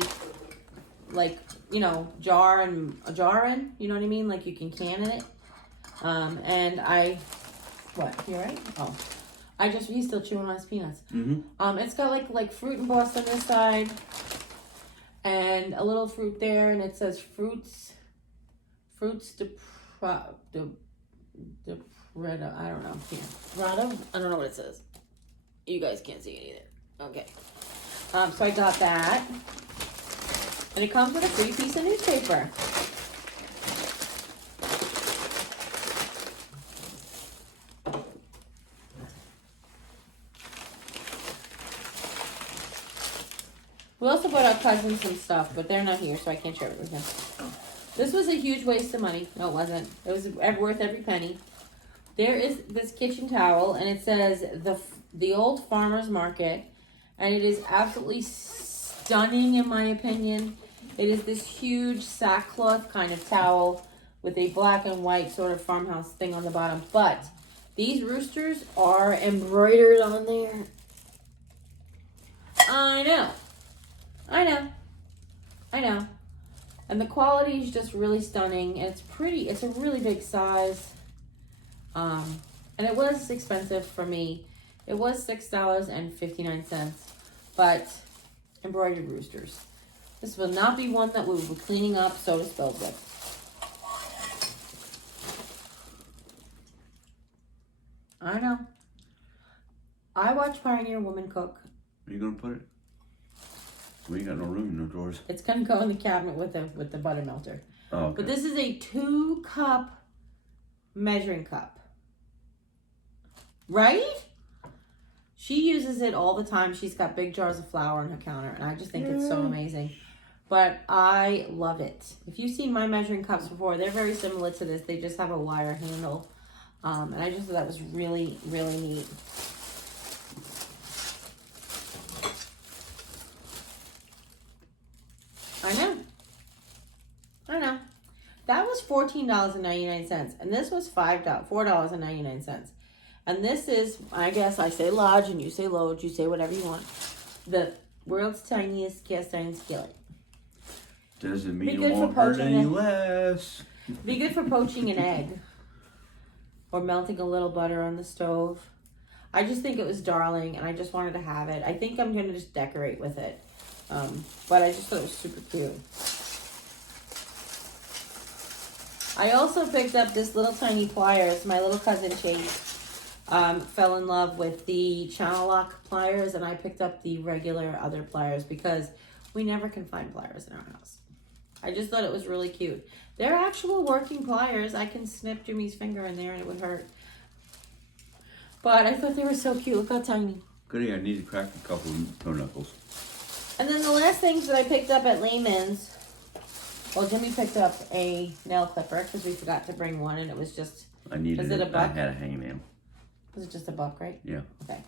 like, you know, jar in, you know what I mean? Like, you can can it. And you're right? Oh, he's still chewing on his peanuts. It's got like fruit embossed on this side, and a little fruit there, and it says fruits de Prada, I don't know. Prada? I don't know what it says. You guys can't see it either. Okay. So I got that. And it comes with a free piece of newspaper. We also bought our cousins some stuff, but they're not here, so I can't share it with them. This was a huge waste of money. No, it wasn't. It was worth every penny. There is this kitchen towel, and it says the Old Farmer's Market, and it is absolutely stunning in my opinion. It is this huge sackcloth kind of towel with a black and white sort of farmhouse thing on the bottom, but these roosters are embroidered on there. I know. And the quality is just really stunning, and it's pretty. It's a really big size. And it was expensive for me. It was $6.59, but embroidered roosters. This will not be one that we will be cleaning up soda spills with. I know. I watch Pioneer Woman cook. Where you gonna put it? We ain't got no room in the drawers. It's gonna go in the cabinet with the butter melter. Oh, okay. But this is a 2-cup measuring cup. Right? She uses it all the time. She's got big jars of flour on her counter, and I just think it's so amazing. But I love it. If you've seen my measuring cups before, they're very similar to this. They just have a wire handle. And I just thought that was really, really neat. I know. That was $14.99, and this was $4.99. And this is, I guess I say large and you say load, you say whatever you want, the world's tiniest cast iron skillet. Doesn't mean it won't hurt any less. Be good for poaching an egg or melting a little butter on the stove. I just think it was darling, and I just wanted to have it. I think I'm going to just decorate with it. But I just thought it was super cute. I also picked up this little tiny pliers. My little cousin Chase fell in love with the channel lock pliers, and I picked up the regular other pliers because we never can find pliers in our house. I just thought it was really cute. They're actual working pliers. I can snip Jimmy's finger in there and it would hurt. But I thought they were so cute. Look how tiny. Goody, I need to crack a couple of toe knuckles. And then the last things that I picked up at Lehman's, well, Jimmy picked up a nail clipper because we forgot to bring one, and it was just, was it a buck? I had a hangnail. Was it just a buck, right? Yeah. Okay.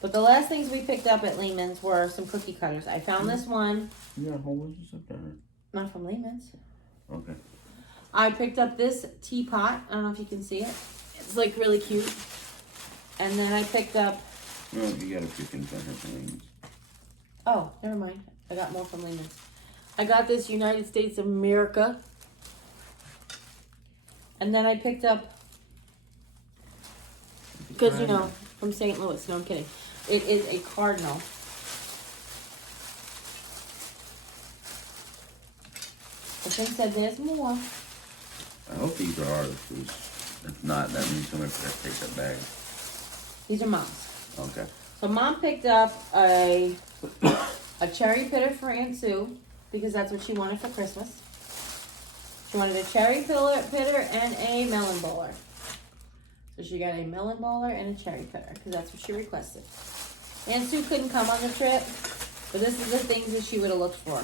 But the last things we picked up at Lehman's were some cookie cutters. I found this one. You got a whole bunch up there. Not from Lehman's. Okay. I picked up this teapot. I don't know if you can see it. It's like really cute. And then I picked up Well, you gotta freaking send her things. Oh, never mind. I got more from Lehman's. I got this United States of America. And then I picked up, because, you know, from St. Louis. No, I'm kidding. It is a cardinal. The thing said there's more. I hope these are ours, because if not, that means somebody forgot to take that bag. These are Mom's. Okay. So Mom picked up a cherry pitter for Aunt Sue, because that's what she wanted for Christmas. She wanted a cherry pitter and a melon bowler. So she got a melon bowler and a cherry pitter, because that's what she requested. Aunt Sue couldn't come on the trip, but this is the things that she would have looked for.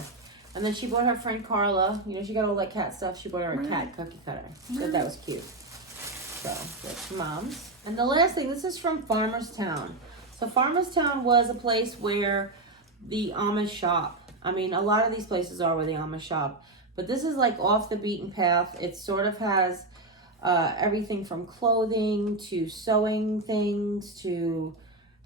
And then she bought her friend Carla, you know, she got all that cat stuff. She bought her a cat cookie cutter. So that was cute. So that's Mom's. And the last thing, this is from Farmerstown. So Farmerstown was a place where the Amish shop. I mean, a lot of these places are where the Amish shop. But this is like off the beaten path. It sort of has everything from clothing to sewing things to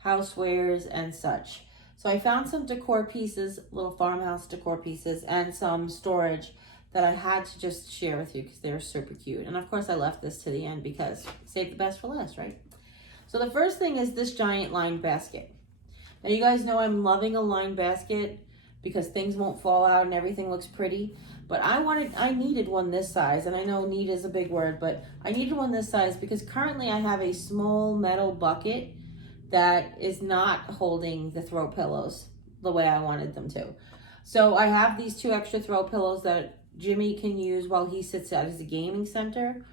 housewares and such. So I found some decor pieces, little farmhouse decor pieces, and some storage that I had to just share with you because they were super cute. And of course I left this to the end because save the best for last, right? So the first thing is this giant lined basket. Now you guys know I'm loving a lined basket because things won't fall out and everything looks pretty. But I needed one this size, and I know need is a big word, but I needed one this size because currently I have a small metal bucket that is not holding the throw pillows the way I wanted them to. So I have these 2 extra throw pillows that Jimmy can use while he sits at his gaming center.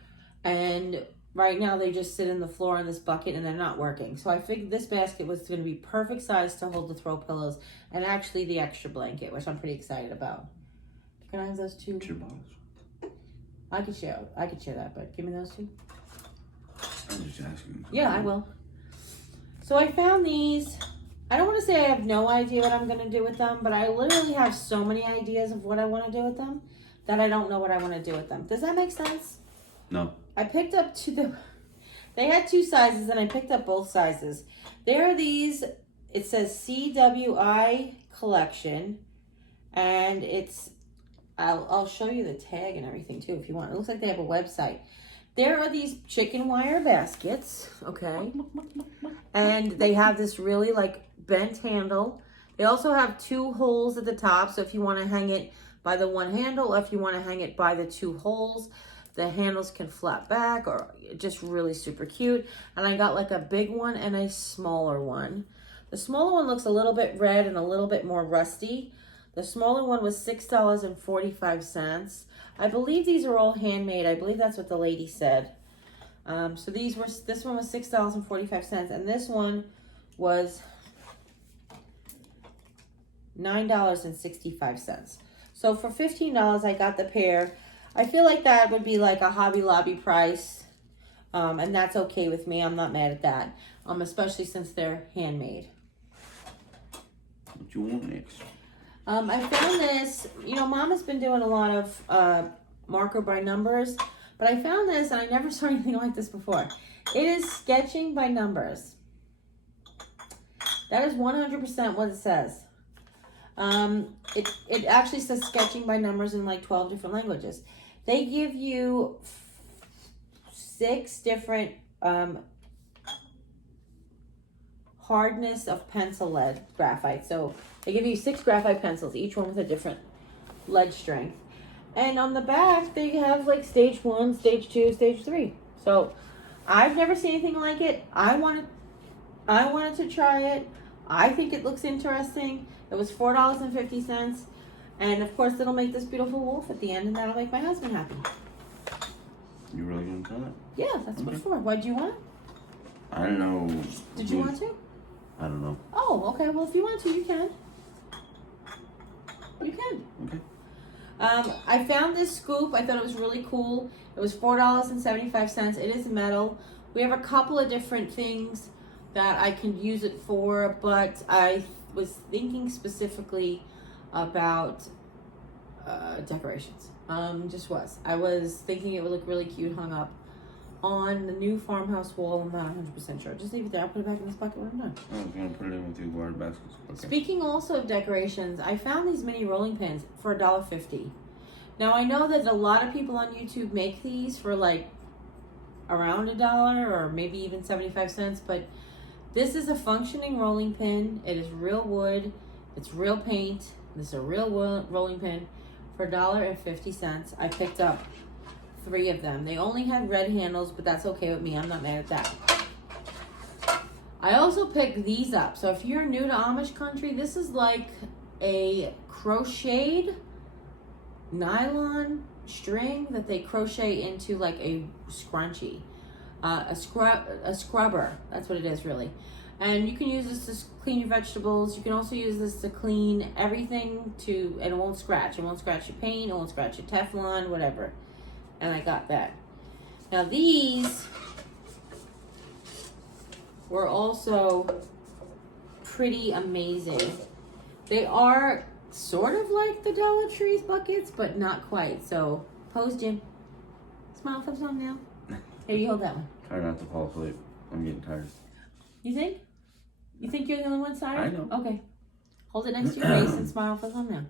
And right now they just sit in the floor in this bucket and they're not working. So I figured this basket was going to be perfect size to hold the throw pillows and actually the extra blanket, which I'm pretty excited about. Can I have those 2? It's your box. I could share that, but give me those 2. I'm just asking. Yeah, I will. So I found these. I don't want to say I have no idea what I'm going to do with them, but I literally have so many ideas of what I want to do with them that I don't know what I want to do with them. Does that make sense? No. I picked up they had 2 sizes and I picked up both sizes. There are these, it says CWI collection, and it's, I'll show you the tag and everything too if you want. It looks like they have a website. There are these chicken wire baskets, okay? And they have this really like bent handle. They also have 2 holes at the top, so if you want to hang it by the one handle or if you want to hang it by the 2 holes, the handles can flap back, or just really super cute. And I got like a big one and a smaller one. The smaller one looks a little bit red and a little bit more rusty. The smaller one was $6.45. I believe these are all handmade. I believe that's what the lady said. So this one was $6.45, and this one was $9.65. So for $15, I got the pair. I feel like that would be like a Hobby Lobby price, and that's okay with me. I'm not mad at that, especially since they're handmade. What you want next? I found this, you know, Mom has been doing a lot of marker by numbers, but I found this and I never saw anything like this before. It is sketching by numbers. That is 100% what it says. It actually says sketching by numbers in like 12 different languages. They give you 6 different hardness of pencil lead graphite. So they give you 6 graphite pencils, each one with a different lead strength. And on the back, they have like stage 1, stage 2, stage 3. So I've never seen anything like it. I wanted to try it. I think it looks interesting. It was $4.50. And of course, it'll make this beautiful wolf at the end, and that'll make my husband happy. You really gonna cut it? Yeah, that's what it's for. Why'd you want it? I don't know. Did you want to? I don't know. Oh, okay. Well, if you want to, you can. You can. Okay. I found this scoop. I thought it was really cool. It was $4.75. It is metal. We have a couple of different things that I can use it for, but I was thinking specifically about decorations. I was thinking it would look really cute hung up on the new farmhouse wall. I'm not 100% sure. Just leave it there. I'll put it back in this bucket when I'm done. I was gonna put it in with your garden baskets. Okay. Speaking also of decorations, I found these mini rolling pins for $1.50. Now I know that a lot of people on YouTube make these for like around $1 or maybe even 75 cents, but this is a functioning rolling pin. It is real wood. It's real paint. This is a real rolling pin for $1.50. I picked up 3 of them. They only had red handles, but that's okay with me. I'm not mad at that. I also picked these up. So if you're new to Amish country, this is like a crocheted nylon string that they crochet into like a scrunchie, a scrubber. That's what it is, really. And you can use this to clean your vegetables. You can also use this to clean everything and it won't scratch. It won't scratch your paint. It won't scratch your Teflon, whatever. And I got that. Now these were also pretty amazing. They are sort of like the Dollar Tree's buckets, but not quite. So, pose, Jim. Smile for the thumbnail. Here, you hold that one. Try not to fall asleep. I'm getting tired. You think? You think you're the only one tired? I know. Okay. Hold it next to your face and smile for the thumbnail.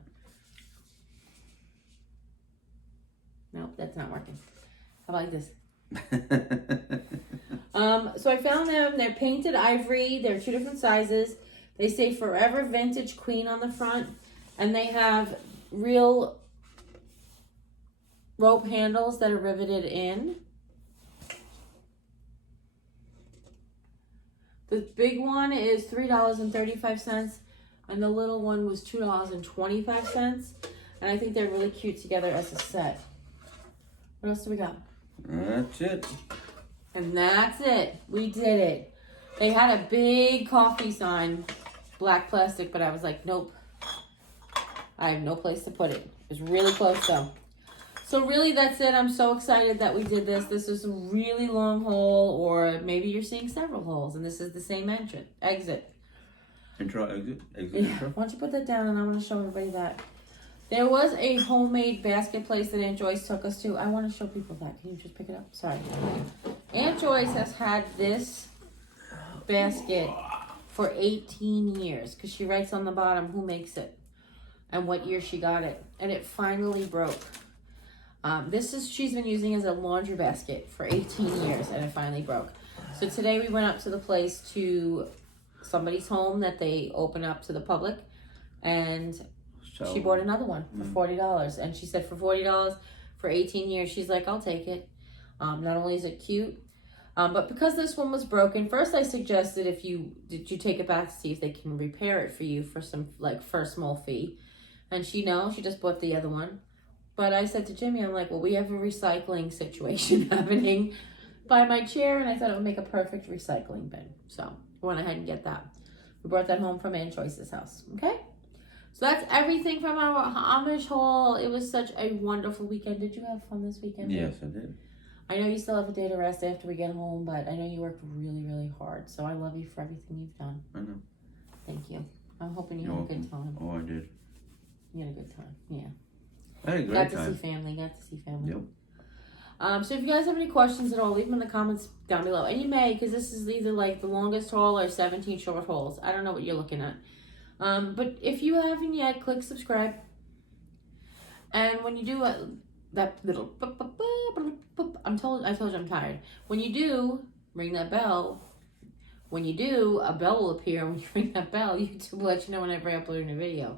Nope, that's not working. How about like this? So I found them. They're painted ivory. They're 2 different sizes. They say Forever Vintage Queen on the front. And they have real rope handles that are riveted in. The big one is $3.35. And the little one was $2.25. And I think they're really cute together as a set. What else do we got? That's it. And that's it. We did it. They had a big coffee sign, black plastic, but I was like, nope. I have no place to put it. It was really close though. So really that's it. I'm so excited that we did this. This is a really long haul, or maybe you're seeing several holes, and this is the same exit. Intro, exit, Yeah. intro. Why don't you put that down, and I want to show everybody that. There was a homemade basket place that Aunt Joyce took us to. I want to show people that. Can you just pick it up? Sorry. Aunt Joyce has had this basket for 18 years because she writes on the bottom who makes it and what year she got it. And it finally broke. She's been using as a laundry basket for 18 years, and it finally broke. So today we went up to the place, to somebody's home that they open up to the public, and she bought another one for $40. And she said for $40 for 18 years, she's like, I'll take it. Not only is it cute, but because this one was broken, first I suggested did you take it back to see if they can repair it for you for a small fee. And she just bought the other one. But I said to Jimmy, I'm like, well, we have a recycling situation happening by my chair, and I thought it would make a perfect recycling bin. So we went ahead and get that. We brought that home from Aunt Joyce's house. Okay? So that's everything from our Amish haul. It was such a wonderful weekend. Did you have fun this weekend? Yes, I did. I know you still have a day to rest after we get home, but I know you worked really, really hard. So I love you for everything you've done. I know. Thank you. I'm hoping you had a good time. Oh, I did. You had a good time. Yeah. I had a great Got time. to see family. Yep. So if you guys have any questions at all, leave them in the comments down below. And you may, because this is either like the longest haul or 17 short hauls. I don't know what you're looking at. But if you haven't yet, click subscribe. And when you do that little I told you I'm tired. When you do, ring that bell. When you do, a bell will appear. When you ring that bell, YouTube will let you know whenever I upload a new video.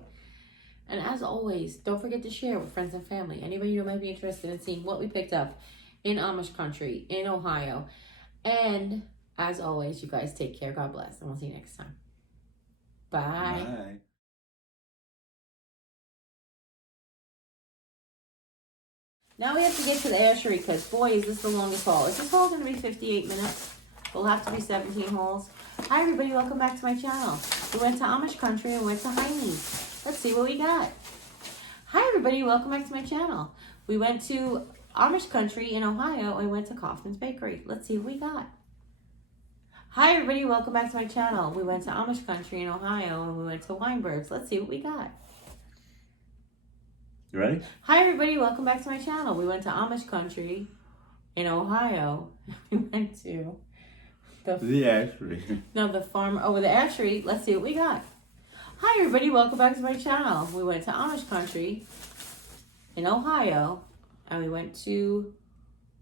And as always, don't forget to share with friends and family. Anybody who might be interested in seeing what we picked up in Amish country, in Ohio. And as always, you guys take care. God bless. And we'll see you next time. Bye. Bye. Now we have to get to the ashery because, boy, is this the longest haul. Is this haul going to be 58 minutes? It'll have to be 17 hauls. Hi, everybody. Welcome back to my channel. We went to Amish country and went to Heine's. Let's see what we got. Hi, everybody. Welcome back to my channel. We went to Amish country in Ohio and went to Kaufman's Bakery. Let's see what we got. Hi, everybody. Welcome back to my channel. We went to Amish country in Ohio and we went to Weinberg's. Let's see what we got. You ready? Hi, everybody. Welcome back to my channel. We went to Amish country in Ohio. We went to The Ashery. the farm over the Ashery. Let's see what we got. Hi everybody, welcome back to my channel. We went to Amish country in Ohio, and we went to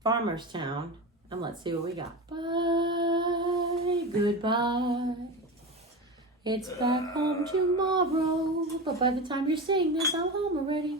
Farmerstown, and let's see what we got. Bye, goodbye. It's back home tomorrow, but by the time you're seeing this, I'm home already.